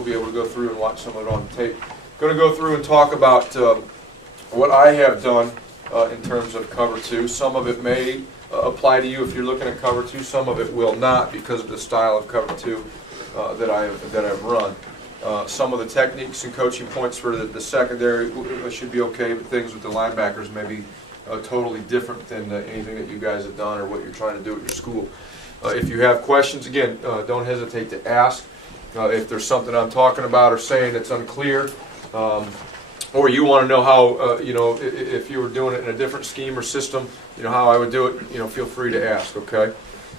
we'll be able to go through and watch some of it on tape. Going to go through and talk about what I have done in terms of cover 2. Some of it may apply to you if you're looking at cover 2. Some of it will not because of the style of cover 2 that I've run. Some of the techniques and coaching points for the secondary should be okay, but things with the linebackers may be totally different than anything that you guys have done or what you're trying to do at your school. If you have questions, again, don't hesitate to ask. If there's something I'm talking about or saying that's unclear, or you want to know how, if you were doing it in a different scheme or system, how I would do it, feel free to ask, okay?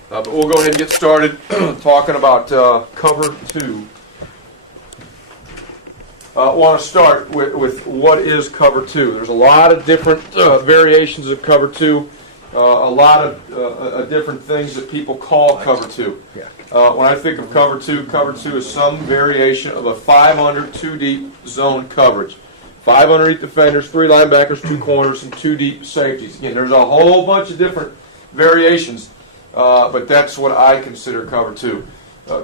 But we'll go ahead and get started talking about cover 2. I want to start with what is cover 2. There's a lot of different variations of cover 2, a lot of different things that people call cover 2. When I think of cover 2 is some variation of a 5 under, 2 deep zone coverage. 5 underneath defenders, 3 linebackers, 2 corners, and 2 deep safeties. Again, there's a whole bunch of different variations, but that's what I consider cover 2.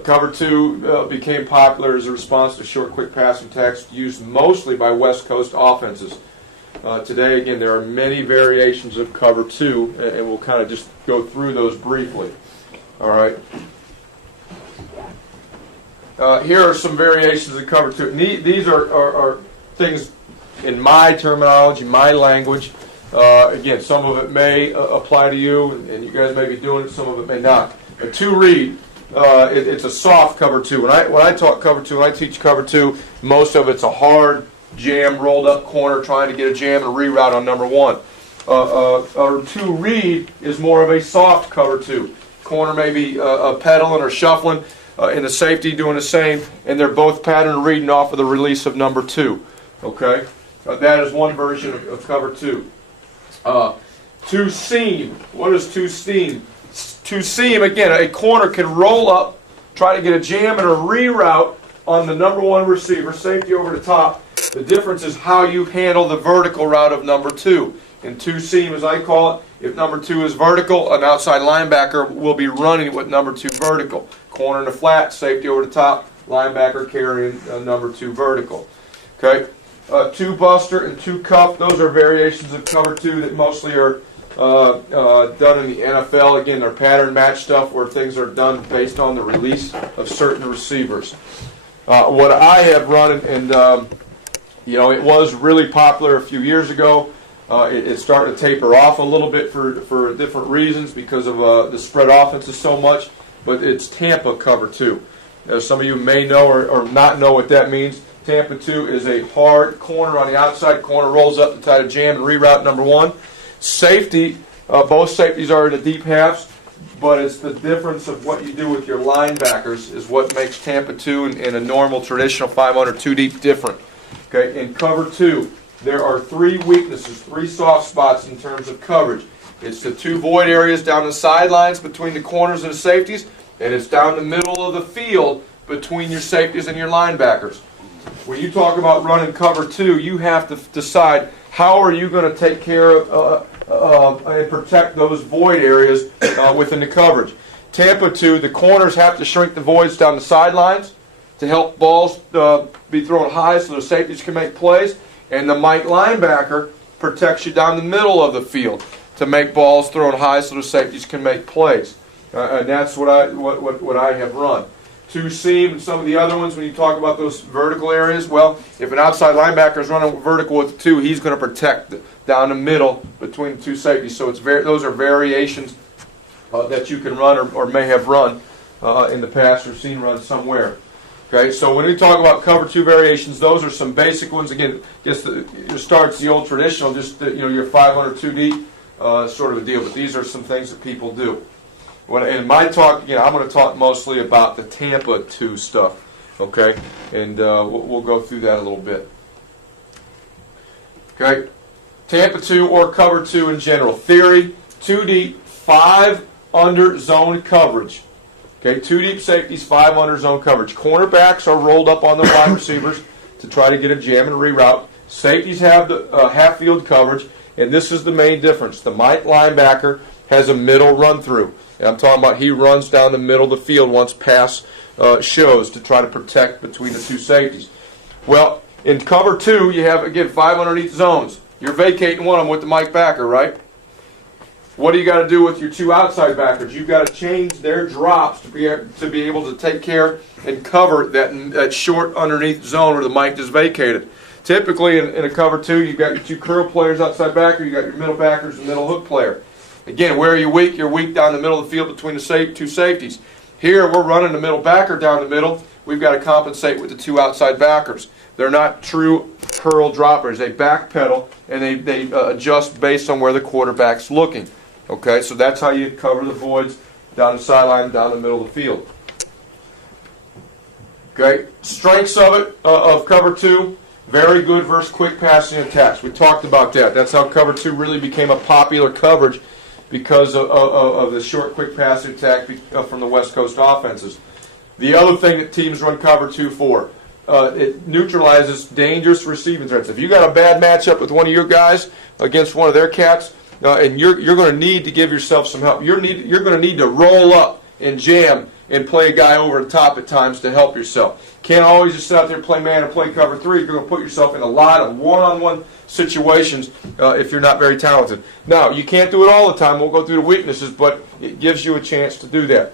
Cover 2 became popular as a response to short, quick passing attacks used mostly by West Coast offenses. Today, again, there are many variations of cover 2, and we'll kind of just go through those briefly. All right. Here are some variations of cover 2. These are things in my terminology, my language. Again, some of it may apply to you, and you guys may be doing it, some of it may not. A 2 read. It's a soft cover 2. When I talk cover 2, when I teach cover 2, most of it's a hard jam, rolled up corner, trying to get a jam and a reroute on number 1. A 2 read is more of a soft cover 2. Corner may be pedaling or shuffling, and the safety doing the same, and they're both pattern reading off of the release of number 2. Okay, that is one version of cover 2. 2 seam. What is 2 seam? 2 seam, again, a corner can roll up, try to get a jam and a reroute on the number 1 receiver, safety over the top. The difference is how you handle the vertical route of number 2. In 2 seam, as I call it, if number 2 is vertical, an outside linebacker will be running with number 2 vertical. Corner in the flat, safety over the top, linebacker carrying number 2 vertical. Okay, 2 buster and 2 cuff, those are variations of cover 2 that mostly are done in the NFL. Again, they're pattern match stuff where things are done based on the release of certain receivers. What I have run, and it was really popular a few years ago. It's starting to taper off a little bit for different reasons because of the spread offenses so much, but it's Tampa cover 2. Some of you may know or not know what that means. Tampa 2 is a hard corner on the outside. Corner rolls up to try to jam and reroute number 1. Safety, both safeties are in the deep halves, but it's the difference of what you do with your linebackers is what makes Tampa 2 and a normal traditional 5 under 2 deep different. Okay, in cover 2, there are 3 weaknesses, 3 soft spots in terms of coverage. It's the 2 void areas down the sidelines between the corners and the safeties, and it's down the middle of the field between your safeties and your linebackers. When you talk about running cover 2, you have to decide how are you going to take care of and protect those void areas within the coverage. Tampa 2, the corners have to shrink the voids down the sidelines to help balls be thrown high so the safeties can make plays, and the Mike linebacker protects you down the middle of the field to make balls thrown high so the safeties can make plays. And that's what I have run. 2 seam and some of the other ones, when you talk about those vertical areas, well, if an outside linebacker is running vertical with 2, he's going to protect down the middle between the 2 safeties. So those are variations that you can run or may have run in the past or seen run somewhere. Okay, so when we talk about cover 2 variations, those are some basic ones. Again, just it starts the old traditional, just your 5 under 2 deep sort of a deal. But these are some things that people do. In my talk, I'm going to talk mostly about the Tampa 2 stuff, okay? And we'll go through that a little bit. Okay, Tampa 2 or cover 2 in general. Theory, 2 deep, 5 under zone coverage. Okay, 2 deep safeties, 5 under zone coverage. Cornerbacks are rolled up on the wide receivers to try to get a jam and reroute. Safeties have the half-field coverage, and this is the main difference. The Mike linebacker has a middle run-through. And I'm talking about he runs down the middle of the field once pass shows to try to protect between the two safeties. Well, in cover 2, you have, again, 5 underneath zones. You're vacating one of them with the Mike backer, right? What do you got to do with your 2 outside backers? You've got to change their drops to be able to take care and cover that short underneath zone where the Mike is vacated. Typically, in a cover 2, you've got your 2 curl players outside backer, you've got your middle backers and middle hook player. Again, where are you weak? You're weak down the middle of the field between the 2 safeties. Here, we're running the middle backer down the middle. We've got to compensate with the 2 outside backers. They're not true curl droppers. They backpedal, and they adjust based on where the quarterback's looking. Okay, so that's how you cover the voids down the sideline, down the middle of the field. Okay, strengths of it, of cover 2, very good versus quick passing attacks. We talked about that. That's how cover 2 really became a popular coverage because of the short, quick passing attack from the West Coast offenses. The other thing that teams run cover 2 for, it neutralizes dangerous receiving threats. If you got a bad matchup with one of your guys against one of their cats, and you're going to need to give yourself some help. You're going to need to roll up and jam and play a guy over the top at times to help yourself. Can't always just sit out there and play man and play cover 3. You're going to put yourself in a lot of one-on-one situations if you're not very talented. Now, you can't do it all the time. We'll go through the weaknesses, but it gives you a chance to do that.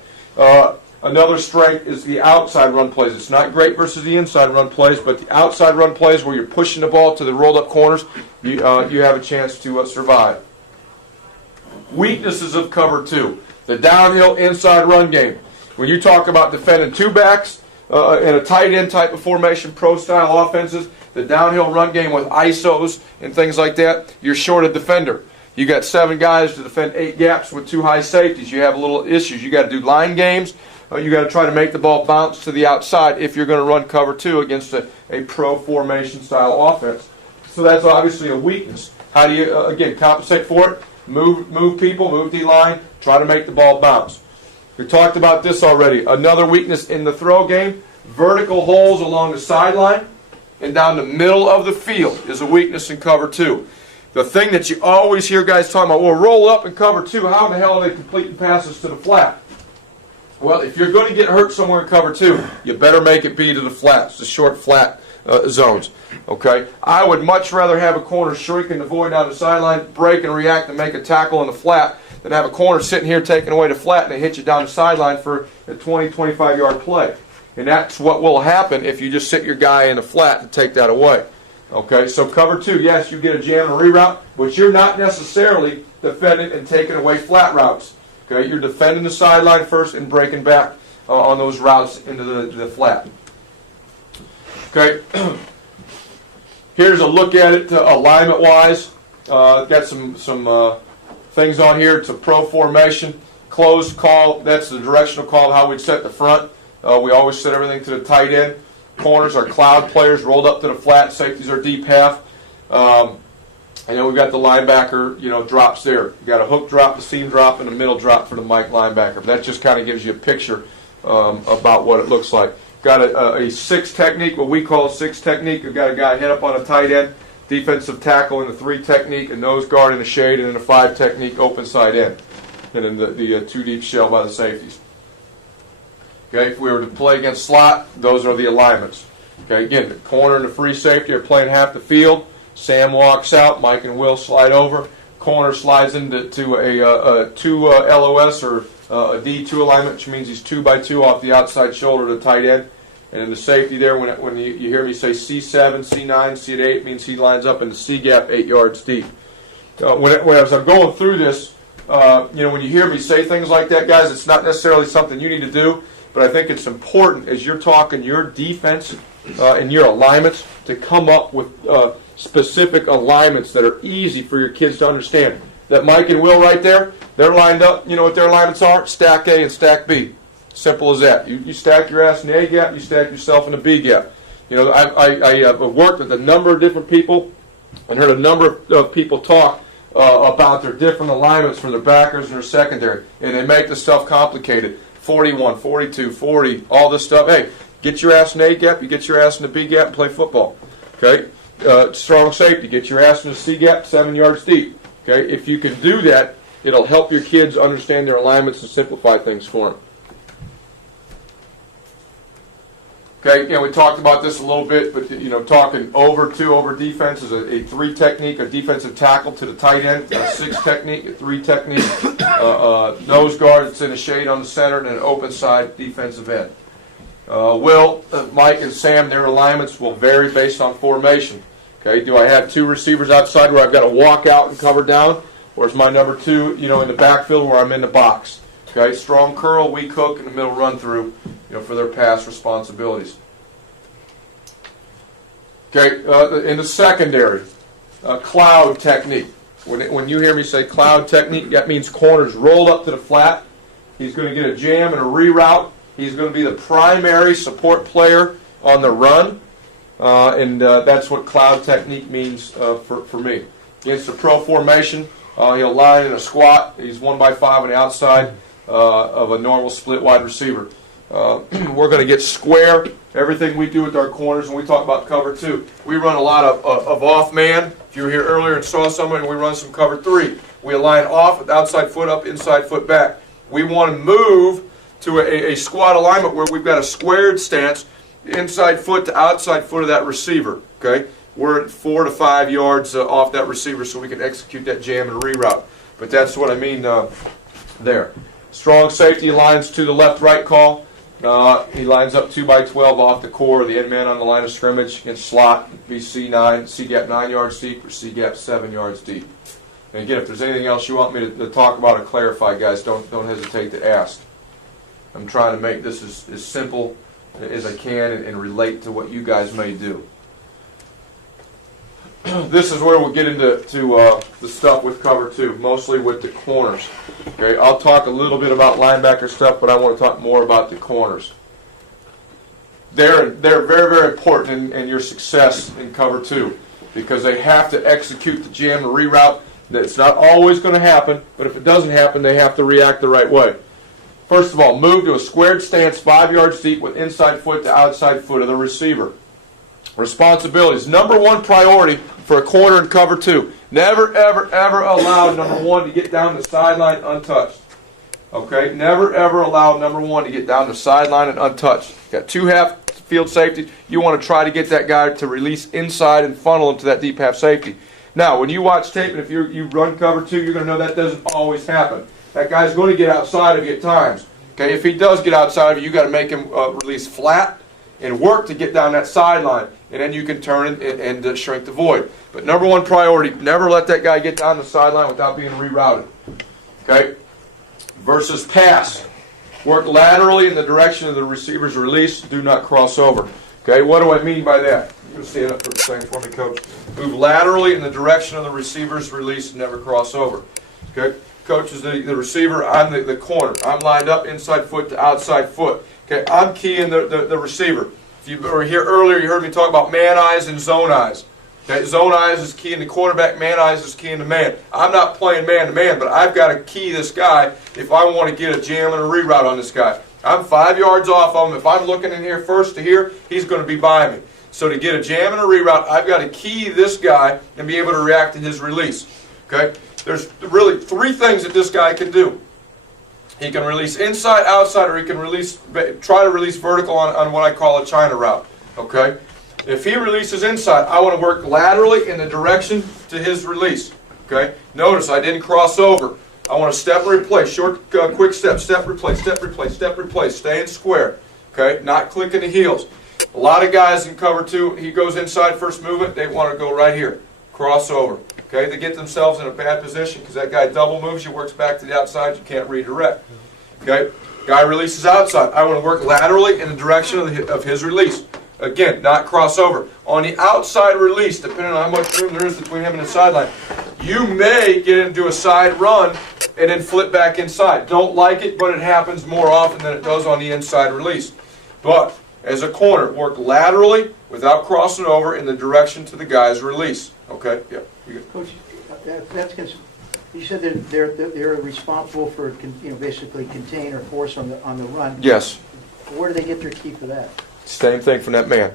Another strength is the outside run plays. It's not great versus the inside run plays, but the outside run plays where you're pushing the ball to the rolled-up corners, you have a chance to survive. Weaknesses of cover 2. The downhill inside run game. When you talk about defending 2 backs in a tight end type of formation, pro-style offenses, the downhill run game with ISOs and things like that, you're short a defender. You got 7 guys to defend 8 gaps with 2 high safeties. You have a little issues. You got to do line games. You got to try to make the ball bounce to the outside if you're going to run cover 2 against a pro formation style offense. So that's obviously a weakness. How do you, again, compensate for it? Move people, move D-line, try to make the ball bounce. We talked about this already. Another weakness in the throw game, vertical holes along the sideline and down the middle of the field is a weakness in cover 2. The thing that you always hear guys talking about, well, roll up and cover 2, how in the hell are they completing passes to the flat? Well, if you're going to get hurt somewhere in cover 2, you better make it be to the flats, the short flat zones. Okay, I would much rather have a corner shrinking the void down the sideline, break and react and make a tackle in the flat than have a corner sitting here taking away the flat and they hit you down the sideline for a 20, 25-yard play. And that's what will happen if you just sit your guy in the flat to take that away. Okay, so cover 2, yes, you get a jam and reroute, but you're not necessarily defending and taking away flat routes. Okay, you're defending the sideline first and breaking back on those routes into the flat. Okay, here's a look at it alignment-wise. Got some things on here. It's a pro formation. Closed call, that's the directional call of how we'd set the front. We always set everything to the tight end. Corners are cloud players rolled up to the flat. Safeties are deep half. And then we've got the linebacker, drops there. You got a hook drop, a seam drop, and a middle drop for the Mike linebacker. But that just kind of gives you a picture about what it looks like. Got a 6 technique, what we call a 6 technique. We've got a guy head up on a tight end, defensive tackle in the 3 technique, a nose guard in the shade, and then a 5 technique open side end. And then the 2 deep shell by the safeties. Okay, if we were to play against slot, those are the alignments. Okay, again, the corner and the free safety are playing half the field. Sam walks out, Mike and Will slide over. Corner slides into a 2 LOS or a D2 alignment, which means he's 2 by 2 off the outside shoulder to the tight end. And in the safety there, when you hear me say C7, C9, C8, means he lines up in the C gap 8 yards deep. As I'm going through this, when you hear me say things like that, guys, it's not necessarily something you need to do, but I think it's important as you're talking your defense and your alignments to come up with specific alignments that are easy for your kids to understand. That Mike and Will right there, they're lined up. You know what their alignments are? Stack A and stack B. Simple as that. You stack your ass in the A gap, you stack yourself in the B gap. I have worked with a number of different people and heard a number of people talk about their different alignments for their backers and their secondary. And they make the stuff complicated. 41, 42, 40, all this stuff. Hey, get your ass in the A gap, you get your ass in the B gap and play football. Okay? Strong safety, get your ass in the C gap 7 yards deep. Okay? If you can do that, it'll help your kids understand their alignments and simplify things for them. Okay, we talked about this a little bit, but talking over defense is a 3 technique, a defensive tackle to the tight end, a 6 technique, a 3 technique, nose guard that's in a shade on the center, and an open side defensive end. Mike, and Sam, their alignments will vary based on formation. Okay, do I have 2 receivers outside where I've got to walk out and cover down, or is my number 2, in the backfield where I'm in the box? Okay, strong curl, weak hook, and the middle run through, for their pass responsibilities. Okay, in the secondary, cloud technique. When you hear me say cloud technique, that means corners rolled up to the flat. He's going to get a jam and a reroute. He's going to be the primary support player on the run, and that's what cloud technique means for me. Against the pro formation, he'll line in a squat. He's 1x5 on the outside of a normal split wide receiver. We're going to get square. Everything we do with our corners, when we talk about cover 2, we run a lot of off man. If you were here earlier and saw somebody, we run some cover 3. We align off with outside foot up, inside foot back. We want to move to a squat alignment where we've got a squared stance, inside foot to outside foot of that receiver. Okay, we're at 4 to 5 yards off that receiver, so we can execute that jam and reroute. But that's what I mean there. Strong safety lines to the left-right call. He lines up 2x12 off the core, the end man on the line of scrimmage against slot, be C gap 9 yards deep or C gap 7 yards deep. And again, if there's anything else you want me to talk about or clarify, guys, don't hesitate to ask. I'm trying to make this as simple as I can and relate to what you guys may do. This is where we'll get into the stuff with cover 2, mostly with the corners. Okay, I'll talk a little bit about linebacker stuff, but I want to talk more about the corners. They're very, very important in your success in cover 2 because they have to execute the jam and reroute. It's not always going to happen, but if it doesn't happen, they have to react the right way. First of all, move to a squared stance 5 yards deep with inside foot to outside foot of the receiver. Responsibilities. Number 1 priority for a corner in cover 2. Never, ever, ever allow number 1 to get down the sideline untouched. Okay? Never, ever allow number 1 to get down the sideline and untouched. Got 2 half field safeties. You want to try to get that guy to release inside and funnel into that deep half safety. Now, when you watch tape and if you run cover 2, you're going to know that doesn't always happen. That guy's going to get outside of you at times. Okay? If he does get outside of you, you've got to make him release flat and work to get down that sideline, and then you can turn and shrink the void. But number 1 priority, never let that guy get down the sideline without being rerouted. Okay? Versus pass. Work laterally in the direction of the receiver's release. Do not cross over. Okay, what do I mean by that? You can stand up for a second for me, Coach. Move laterally in the direction of the receiver's release and never cross over. Okay? Coach is the receiver. I'm the corner. I'm lined up inside foot to outside foot. Okay, I'm keying the receiver. If you were here earlier, you heard me talk about man eyes and zone eyes. Okay, zone eyes is keying the cornerback, man eyes is keying the man. I'm not playing man to man, but I've got to key this guy if I want to get a jam and a reroute on this guy. I'm 5 yards off of him. If I'm looking in here first to here, he's going to be by me. So to get a jam and a reroute, I've got to key this guy and be able to react to his release. Okay, there's really 3 things that this guy can do. He can release inside, outside, or he can try to release vertical on what I call a China route. Okay? If he releases inside, I want to work laterally in the direction to his release. Okay? Notice I didn't cross over. I want to step and replace. Short, quick step. Step, replace, step, replace, step, replace. Staying square. Okay? Not clicking the heels. A lot of guys in cover 2, he goes inside first movement. They want to go right here. Cross over. Okay, they get themselves in a bad position because that guy double moves you, works back to the outside, you can't redirect. Okay, guy releases outside. I want to work laterally in the direction of his release. Again, not cross over. On the outside release, depending on how much room there is between him and the sideline, you may get into a side run and then flip back inside. Don't like it, but it happens more often than it does on the inside release. But as a corner, work laterally without crossing over in the direction to the guy's release. Okay? Yeah. Coach, you said that they're responsible for basically contain or force on the run. Yes. Where do they get their key for that? Same thing from that man.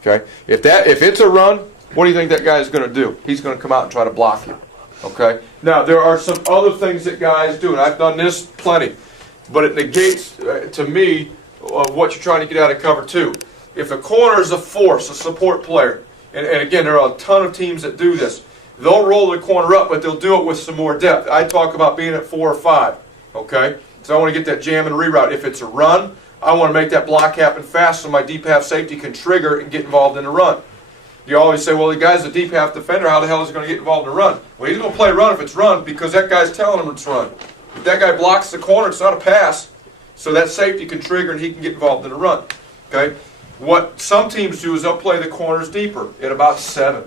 Okay? If it's a run, what do you think that guy is going to do? He's going to come out and try to block you. Okay? Now, there are some other things that guys do, and I've done this plenty, but it negates, to me, what you're trying to get out of cover 2. if the corner is a force, a support player, and again, there are a ton of teams that do this. They'll roll the corner up, but they'll do it with some more depth. I talk about being at 4 or 5, okay? So I want to get that jam and reroute. If it's a run, I want to make that block happen fast so my deep half safety can trigger and get involved in the run. You always say, well, the guy's a deep half defender. How the hell is he going to get involved in a run? Well, he's going to play run if it's run because that guy's telling him it's run. If that guy blocks the corner, it's not a pass. So that safety can trigger and he can get involved in a run. Okay? What some teams do is they'll play the corners deeper at about 7.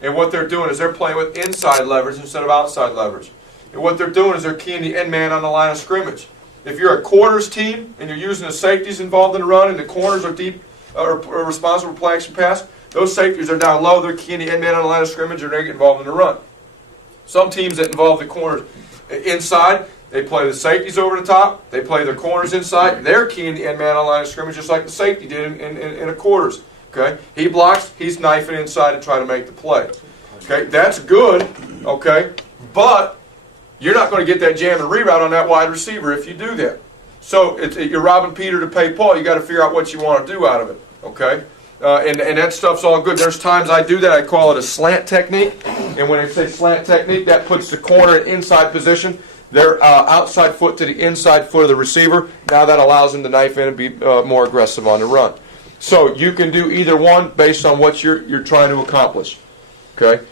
And what they're doing is they're playing with inside leverage instead of outside leverage. And what they're doing is they're keying the end man on the line of scrimmage. If you're a quarters team and you're using the safeties involved in the run and the corners are deep or responsible for play action pass, those safeties are down low, they're keying the end man on the line of scrimmage, and they get involved in the run. Some teams that involve the corners inside, they play the safeties over the top, they play their corners inside, they're keying the end man on the line of scrimmage just like the safety did in a quarters. Okay? He blocks, he's knifing inside to try to make the play. Okay? That's good, okay? But you're not going to get that jam and reroute on that wide receiver if you do that. So you're robbing Peter to pay Paul. You got to figure out what you want to do out of it. Okay? And that stuff's all good. There's times I do that. I call it a slant technique. And when I say slant technique, that puts the corner in inside position. Their outside foot to the inside foot of the receiver. Now that allows him to knife in and be more aggressive on the run. So you can do either one based on what you're trying to accomplish. Okay?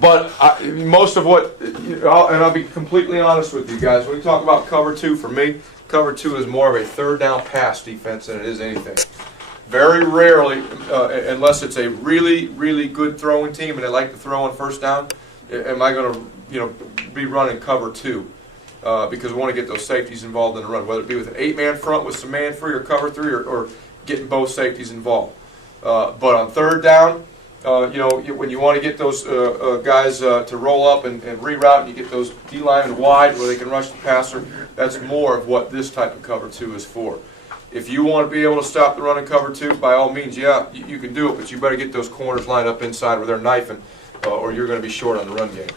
But most of what, and I'll be completely honest with you guys, when we talk about cover 2, for me, cover 2 is more of a third down pass defense than it is anything. Very rarely, unless it's a really, really good throwing team and they like to throw on first down, am I going to be running cover 2. Because we want to get those safeties involved in the run, whether it be with an 8-man front with some man free or cover 3 or getting both safeties involved. But on third down, when you want to get those guys to roll up and reroute, and you get those D linemen wide where they can rush the passer, that's more of what this type of cover 2 is for. If you want to be able to stop the run in cover 2, by all means, yeah, you can do it, but you better get those corners lined up inside where they're knifing, or you're going to be short on the run game.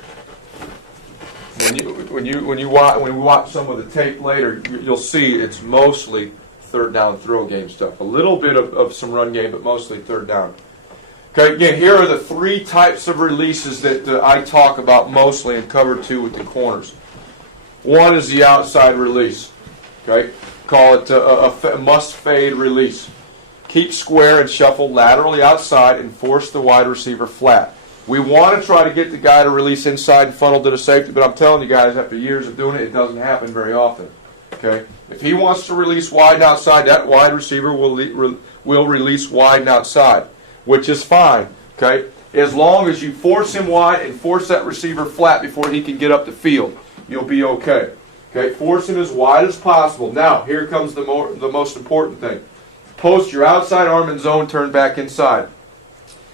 When we watch some of the tape later, you'll see it's mostly third down throw game stuff. A little bit of some run game, but mostly third down. Okay, again, here are the 3 types of releases that I talk about mostly in cover 2 with the corners. One is the outside release. Okay, call it a must fade release. Keep square and shuffle laterally outside and force the wide receiver flat. We want to try to get the guy to release inside and funnel to the safety, but I'm telling you guys, after years of doing it, it doesn't happen very often. Okay, if he wants to release wide and outside, that wide receiver will release wide and outside, which is fine. Okay, as long as you force him wide and force that receiver flat before he can get up the field, you'll be okay. Okay, force him as wide as possible. Now, here comes the most important thing. Post your outside arm in zone, turn back inside.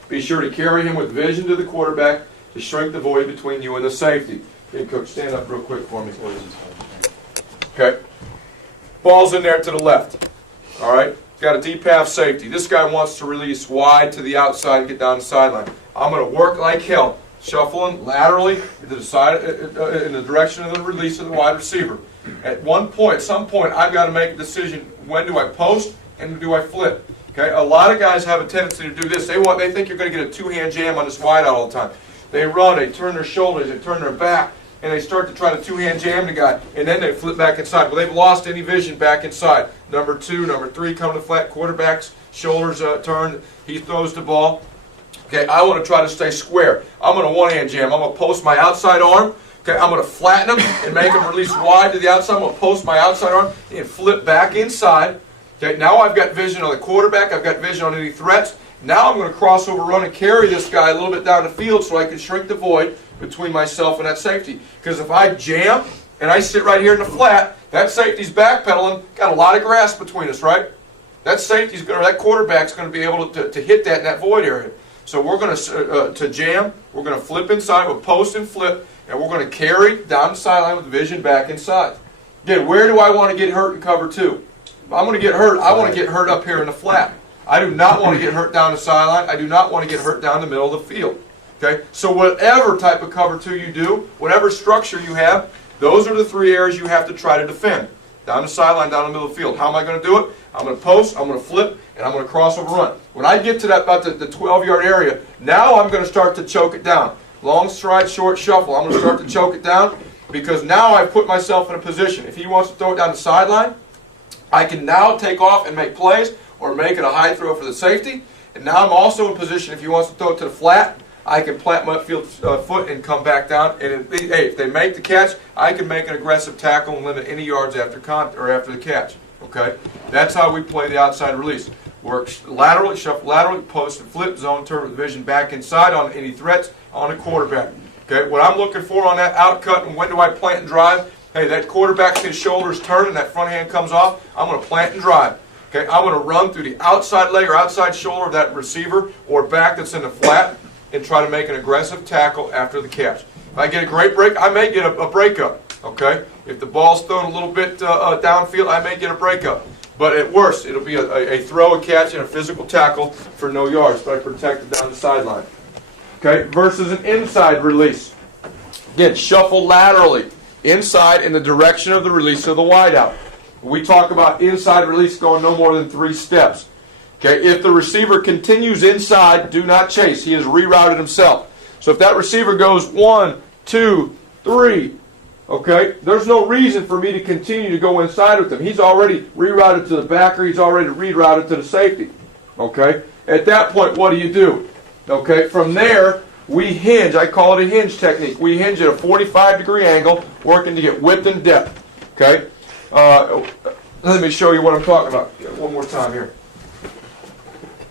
Be sure to carry him with vision to the quarterback to shrink the void between you and the safety. Okay, Coach, stand up real quick for me, please. Okay. Ball's in there to the left. All right. Got a deep half safety. This guy wants to release wide to the outside and get down the sideline. I'm going to work like hell, shuffling laterally to the side, in the direction of the release of the wide receiver. At some point, I've got to make a decision. When do I post and do I flip? Okay, a lot of guys have a tendency to do this. They think you're going to get a two-hand jam on this wide out all the time. They run, they turn their shoulders, they turn their back, and they start to try to two-hand jam the guy, and then they flip back inside. Well, they've lost any vision back inside. Number 2, number 3 come to flat, quarterback's shoulders turn, he throws the ball. Okay, I want to try to stay square. I'm going to one-hand jam. I'm going to post my outside arm. Okay, I'm going to flatten him and make him release wide to the outside. I'm going to post my outside arm and flip back inside. Okay, now I've got vision on the quarterback. I've got vision on any threats. Now I'm going to crossover run and carry this guy a little bit down the field so I can shrink the void between myself and that safety. Because if I jam and I sit right here in the flat, that safety's backpedaling, got a lot of grass between us, right? That that quarterback's going to be able to hit that in that void area. So we're going to jam, we're going to flip inside, we'll post and flip, and we're going to carry down the sideline with vision back inside. Again, where do I want to get hurt in cover 2? If I'm going to get hurt, I want to get hurt up here in the flat. I do not want to get hurt down the sideline. I do not want to get hurt down the middle of the field. Okay? So whatever type of cover 2 you do, whatever structure you have, those are the 3 areas you have to try to defend. Down the sideline, down the middle of the field. How am I going to do it? I'm going to post, I'm going to flip, and I'm going to crossover run. When I get to that about the 12-yard area, now I'm going to start to choke it down. Long stride, short shuffle. I'm going to start to choke it down because now I've put myself in a position. If he wants to throw it down the sideline, I can now take off and make plays or make it a high throw for the safety. And now I'm also in position, if he wants to throw it to the flat, I can plant my upfield foot and come back down. And if they make the catch, I can make an aggressive tackle and limit any yards after the catch. Okay, that's how we play the outside release. Work laterally, shuffle laterally, post and flip, zone turn with vision back inside on any threats on a quarterback. Okay, what I'm looking for on that out cut and when do I plant and drive? Hey, that quarterback's his shoulders turn and that front hand comes off. I'm going to plant and drive. Okay, I'm going to run through the outside leg or outside shoulder of that receiver or back that's in the flat and try to make an aggressive tackle after the catch. If I get a great break, I may get a breakup. Okay, if the ball's thrown a little bit downfield, I may get a breakup. But at worst, it'll be a throw, a catch, and a physical tackle for no yards, but I protect it down the sideline. Okay, versus an inside release. Again, shuffle laterally, inside in the direction of the release of the wideout. We talk about inside release going no more than 3 steps. Okay, if the receiver continues inside, do not chase. He has rerouted himself. So if that receiver goes 1, 2, 3, okay, there's no reason for me to continue to go inside with him. He's already rerouted to the backer. He's already rerouted to the safety. Okay, at that point, what do? Okay, from there, we hinge. I call it a hinge technique. We hinge at a 45-degree angle, working to get width and depth. Okay, let me show you what I'm talking about one more time here.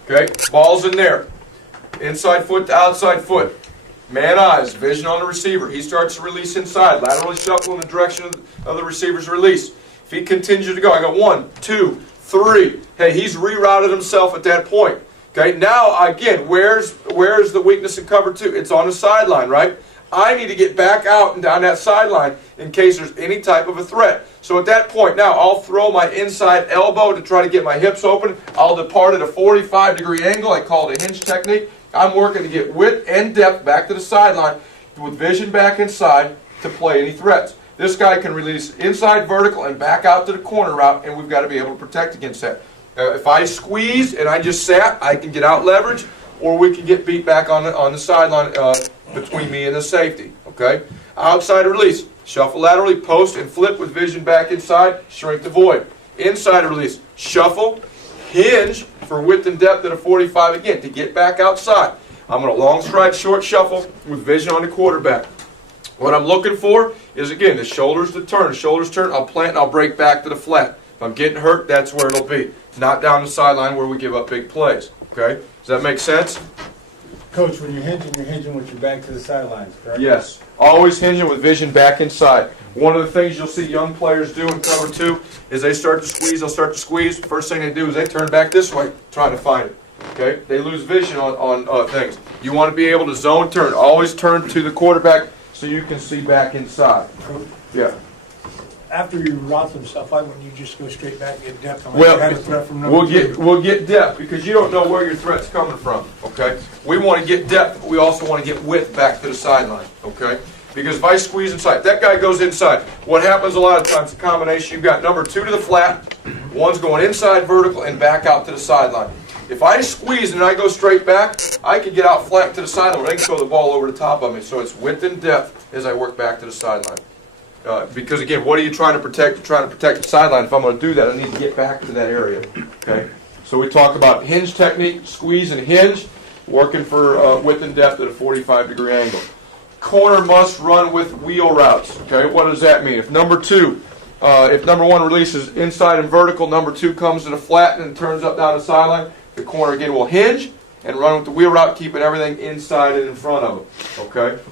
Okay, ball's in there. Inside foot to outside foot. Man eyes, vision on the receiver. He starts to release inside, laterally shuffle in the direction of the receiver's release. If he continues to go, I go 1, 2, 3. Hey, he's rerouted himself at that point. Okay, now again, where's the weakness in cover 2? It's on the sideline, right? I need to get back out and down that sideline in case there's any type of a threat. So at that point, now I'll throw my inside elbow to try to get my hips open. I'll depart at a 45-degree angle. I call it a hinge technique. I'm working to get width and depth back to the sideline with vision back inside to play any threats. This guy can release inside vertical and back out to the corner route, and we've got to be able to protect against that. If I squeeze and I just sat, I can get out leverage, or we can get beat back on the sideline between me and the safety. Okay? Outside release, shuffle laterally, post and flip with vision back inside, shrink the void. Inside release, shuffle, hinge for width and depth at a 45 again to get back outside. I'm going to long stride, short shuffle with vision on the quarterback. What I'm looking for is, again, the shoulders to turn. Shoulders turn, I'll plant and I'll break back to the flat. If I'm getting hurt, that's where it'll be. Not down the sideline where we give up big plays. Okay? Does that make sense? Coach, when you're hinging with your back to the sidelines, correct? Yes. Always hinging with vision back inside. One of the things you'll see young players do in cover 2 is they start to squeeze, they'll start to squeeze. First thing they do is they turn back this way, trying to find it. Okay? They lose vision on things. You want to be able to zone turn. Always turn to the quarterback so you can see back inside. Yeah. After you route some stuff, why wouldn't you just go straight back and get depth? Well, you had a threat from number 2. we'll get depth because you don't know where your threat's coming from. Okay, we want to get depth, but we also want to get width back to the sideline. Okay, because if I squeeze inside, that guy goes inside. What happens a lot of times, the combination, you've got number 2 to the flat, one's going inside vertical and back out to the sideline. If I squeeze and I go straight back, I can get out flat to the sideline. They can throw the ball over the top of me. So it's width and depth as I work back to the sideline. Because again, what are you trying to protect? You're trying to protect the sideline. If I'm going to do that, I need to get back to that area. Okay. So we talk about hinge technique, squeeze and hinge, working for width and depth at a 45-degree angle. Corner must run with wheel routes. Okay. What does that mean? If number 1 releases inside and vertical, number 2 comes to the flat and turns up down the sideline, the corner again will hinge and run with the wheel route, keeping everything inside and in front of it. Okay.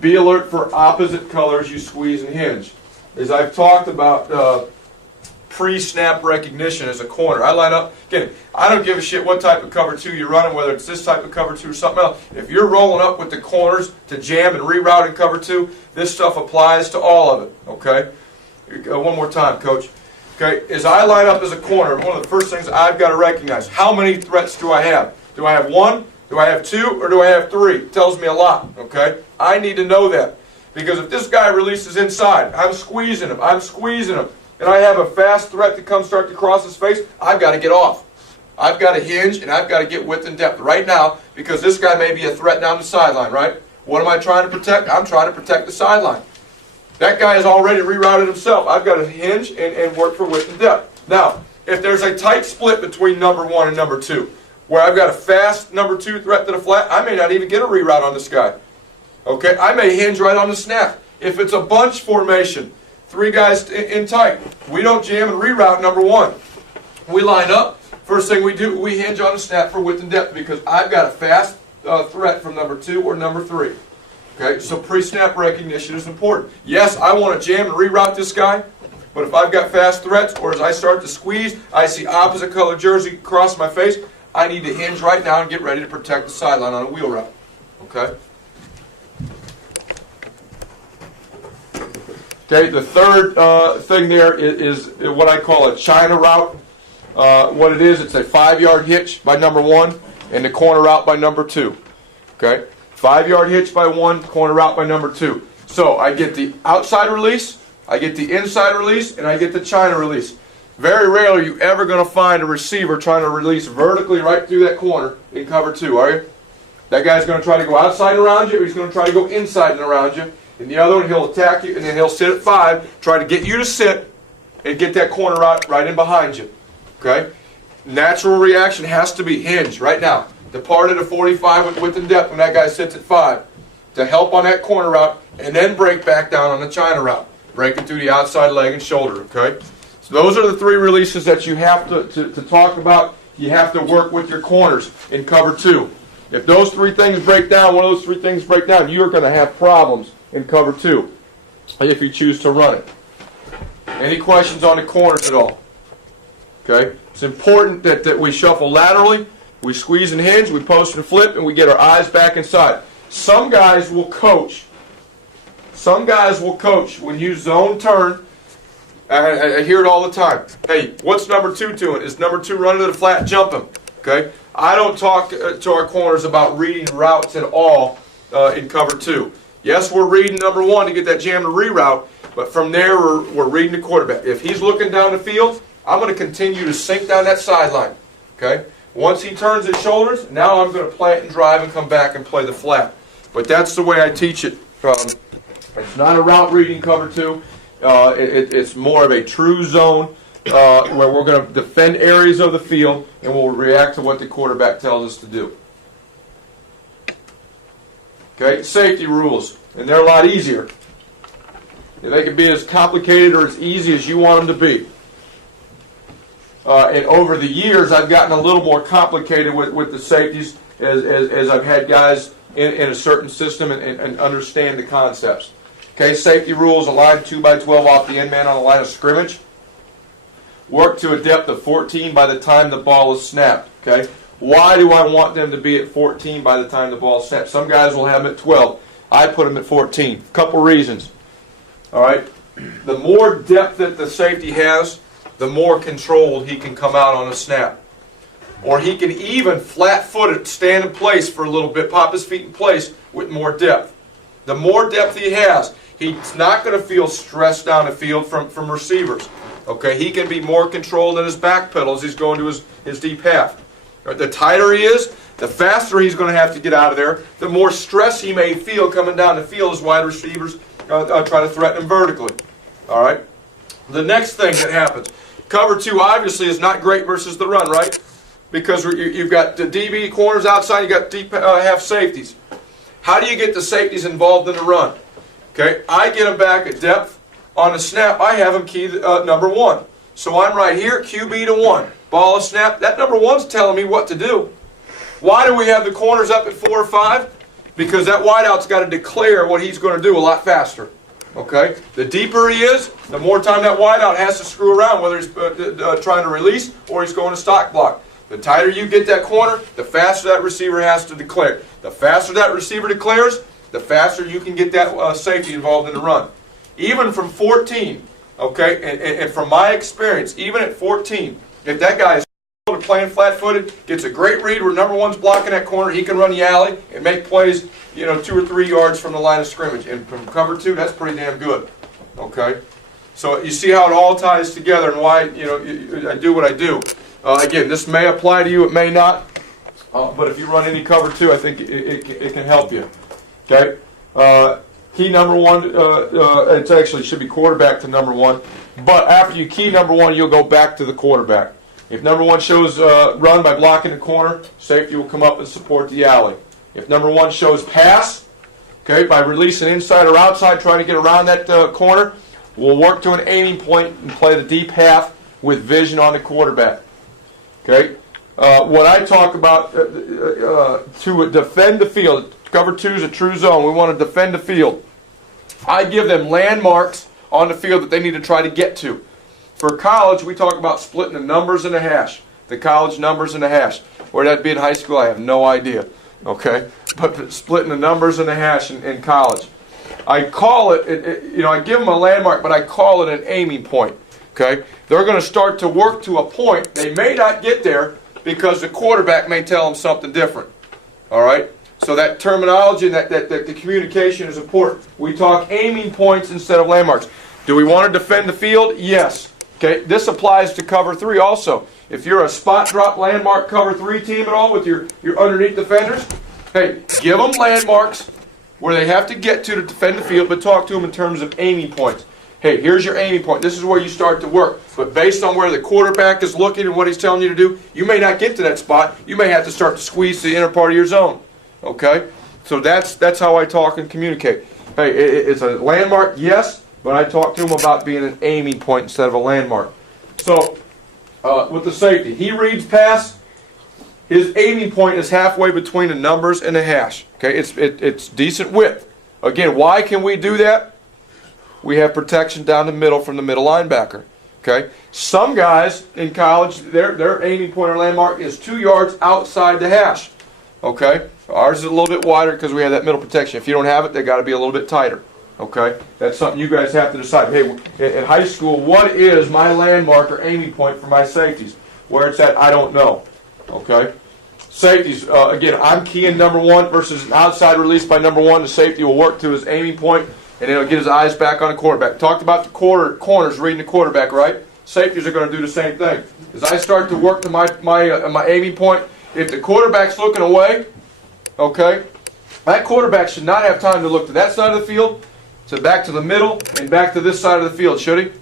Be alert for opposite colors you squeeze and hinge. As I've talked about pre-snap recognition as a corner. I line up, again, I don't give a shit what type of cover 2 you're running, whether it's this type of cover 2 or something else. If you're rolling up with the corners to jam and reroute in cover 2, this stuff applies to all of it. Okay? One more time, Coach. Okay, as I line up as a corner, one of the first things I've got to recognize, how many threats do I have? Do I have 1? Do I have 2 or do I have 3? It tells me a lot, okay? I need to know that. Because if this guy releases inside, I'm squeezing him. and I have a fast threat to come start to cross his face, I've got to get off. I've got to hinge, and I've got to get width and depth right now, because this guy may be a threat down the sideline, right? What am I trying to protect? I'm trying to protect the sideline. That guy has already rerouted himself. I've got to hinge and work for width and depth. Now, if there's a tight split between number 1 and number 2, where I've got a fast number 2 threat to the flat, I may not even get a reroute on this guy. Okay, I may hinge right on the snap. If it's a bunch formation, 3 guys in tight, we don't jam and reroute number 1. We line up. First thing we do, we hinge on the snap for width and depth, because I've got a fast threat from number 2 or number 3. Okay, so pre-snap recognition is important. Yes, I want to jam and reroute this guy, but if I've got fast threats, or as I start to squeeze, I see opposite color jersey cross my face, I need to hinge right now and get ready to protect the sideline on a wheel route. Okay? Okay, the third thing there is what I call a China route. What it is, it's a 5-yard hitch by number 1 and the corner route by number 2. Okay? 5-yard hitch by 1, corner route by number 2. So I get the outside release, I get the inside release, and I get the China release. Very rarely are you ever going to find a receiver trying to release vertically right through that corner in cover 2, are you? That guy's going to try to go outside and around you, or he's going to try to go inside and around you. And the other one, he'll attack you, and then he'll sit at 5, try to get you to sit, and get that corner route right in behind you. Okay? Natural reaction has to be hinge right now. Depart at a 45 with width and depth when that guy sits at 5 to help on that corner route, and then break back down on the China route. Breaking through the outside leg and shoulder, okay? So those are the 3 releases that you have to talk about. You have to work with your corners in cover 2. If those 3 things break down, one of those 3 things break down, you're going to have problems in cover 2 if you choose to run it. Any questions on the corners at all? Okay? It's important that we shuffle laterally. We squeeze and hinge, we post and flip, and we get our eyes back inside. Some guys will coach. Some guys will coach when you zone turn. I hear it all the time. Hey, what's number 2 doing? Is number 2 running to the flat, jump him? Okay? I don't talk to our corners about reading routes at all in cover 2. Yes, we're reading number 1 to get that jam to reroute, but from there we're reading the quarterback. If he's looking down the field, I'm going to continue to sink down that sideline. Okay? Once he turns his shoulders, now I'm going to plant and drive and come back and play the flat. But that's the way I teach it. It's not a route reading cover 2. It's more of a true zone where we're going to defend areas of the field and we'll react to what the quarterback tells us to do. Okay, safety rules, and they're a lot easier. They can be as complicated or as easy as you want them to be. And over the years, I've gotten a little more complicated with the safeties as I've had guys in a certain system and understand the concepts. Okay, safety rules: a line 2x12 off the end man on the line of scrimmage. Work to a depth of 14 by the time the ball is snapped. Okay, why do I want them to be at 14 by the time the ball is snapped? Some guys will have them at 12. I put them at 14. A couple reasons. All right, the more depth that the safety has, the more controlled he can come out on a snap. Or he can even flat-footed stand in place for a little bit, pop his feet in place with more depth. The more depth he has, he's not going to feel stressed down the field from receivers. Okay, he can be more controlled in his back pedal as he's going to his deep half. The tighter he is, the faster he's going to have to get out of there, the more stress he may feel coming down the field as wide receivers try to threaten him vertically. All right? The next thing that happens, cover 2 obviously is not great versus the run, right? Because you've got the DB corners outside, you've got deep half safeties. How do you get the safeties involved in the run? Okay, I get them back at depth. On the snap, I have them key number 1. So I'm right here, QB to 1. Ball is snapped. That number 1's telling me what to do. Why do we have the corners up at 4 or 5? Because that wideout's got to declare what he's going to do a lot faster. Okay, the deeper he is, the more time that wideout has to screw around, whether he's trying to release or he's going to stock block. The tighter you get that corner, the faster that receiver has to declare. The faster that receiver declares, the faster you can get that safety involved in the run. Even from 14, okay, and from my experience, even at 14, if that guy is playing flat-footed, gets a great read where number 1's blocking that corner, he can run the alley and make plays, 2 or 3 yards from the line of scrimmage. And from cover 2, that's pretty damn good, okay? So you see how it all ties together and why I do what I do. Again, this may apply to you, it may not. But if you run any cover 2, I think it can help you. Okay. Key number 1. It actually should be quarterback to number 1. But after you key number 1, you'll go back to the quarterback. If number 1 shows run by blocking the corner, safety will come up and support the alley. If number 1 shows pass, okay, by releasing inside or outside, trying to get around that corner, we'll work to an aiming point and play the deep half with vision on the quarterback. Okay. What I talk about to defend the field, cover 2 is a true zone. We want to defend the field. I give them landmarks on the field that they need to try to get to. For college, we talk about splitting the numbers and the hash. The college numbers and the hash. Where that'd be in high school, I have no idea. Okay? But splitting the numbers and the hash in college. I call it, I give them a landmark, but I call it an aiming point. Okay? They're going to start to work to a point. They may not get there because the quarterback may tell them something different. All right? So that terminology and that the communication is important. We talk aiming points instead of landmarks. Do we want to defend the field? Yes. Okay, this applies to cover 3 also. If you're a spot drop landmark cover 3 team at all with your underneath defenders, hey, give them landmarks where they have to get to defend the field, but talk to them in terms of aiming points. Hey, here's your aiming point. This is where you start to work. But based on where the quarterback is looking and what he's telling you to do, you may not get to that spot. You may have to start to squeeze the inner part of your zone. Okay? So that's how I talk and communicate. Hey, it's a landmark, yes, but I talk to him about being an aiming point instead of a landmark. So, with the safety, he reads pass. His aiming point is halfway between the numbers and the hash. Okay, it's decent width. Again, why can we do that? We have protection down the middle from the middle linebacker. Okay, some guys in college, their aiming point or landmark is 2 yards outside the hash. Okay, ours is a little bit wider because we have that middle protection. If you don't have it, they got to be a little bit tighter. Okay, that's something you guys have to decide. Hey, in high school, what is my landmark or aiming point for my safeties? Where it's at, I don't know. Okay, safeties. Again, I'm keying number 1 versus an outside release by number 1. The safety will work to his aiming point, and he'll get his eyes back on the quarterback. Talked about the corners reading the quarterback, right? Safeties are going to do the same thing. As I start to work to my aiming point, if the quarterback's looking away, okay, that quarterback should not have time to look to that side of the field, to back to the middle, and back to this side of the field, should he?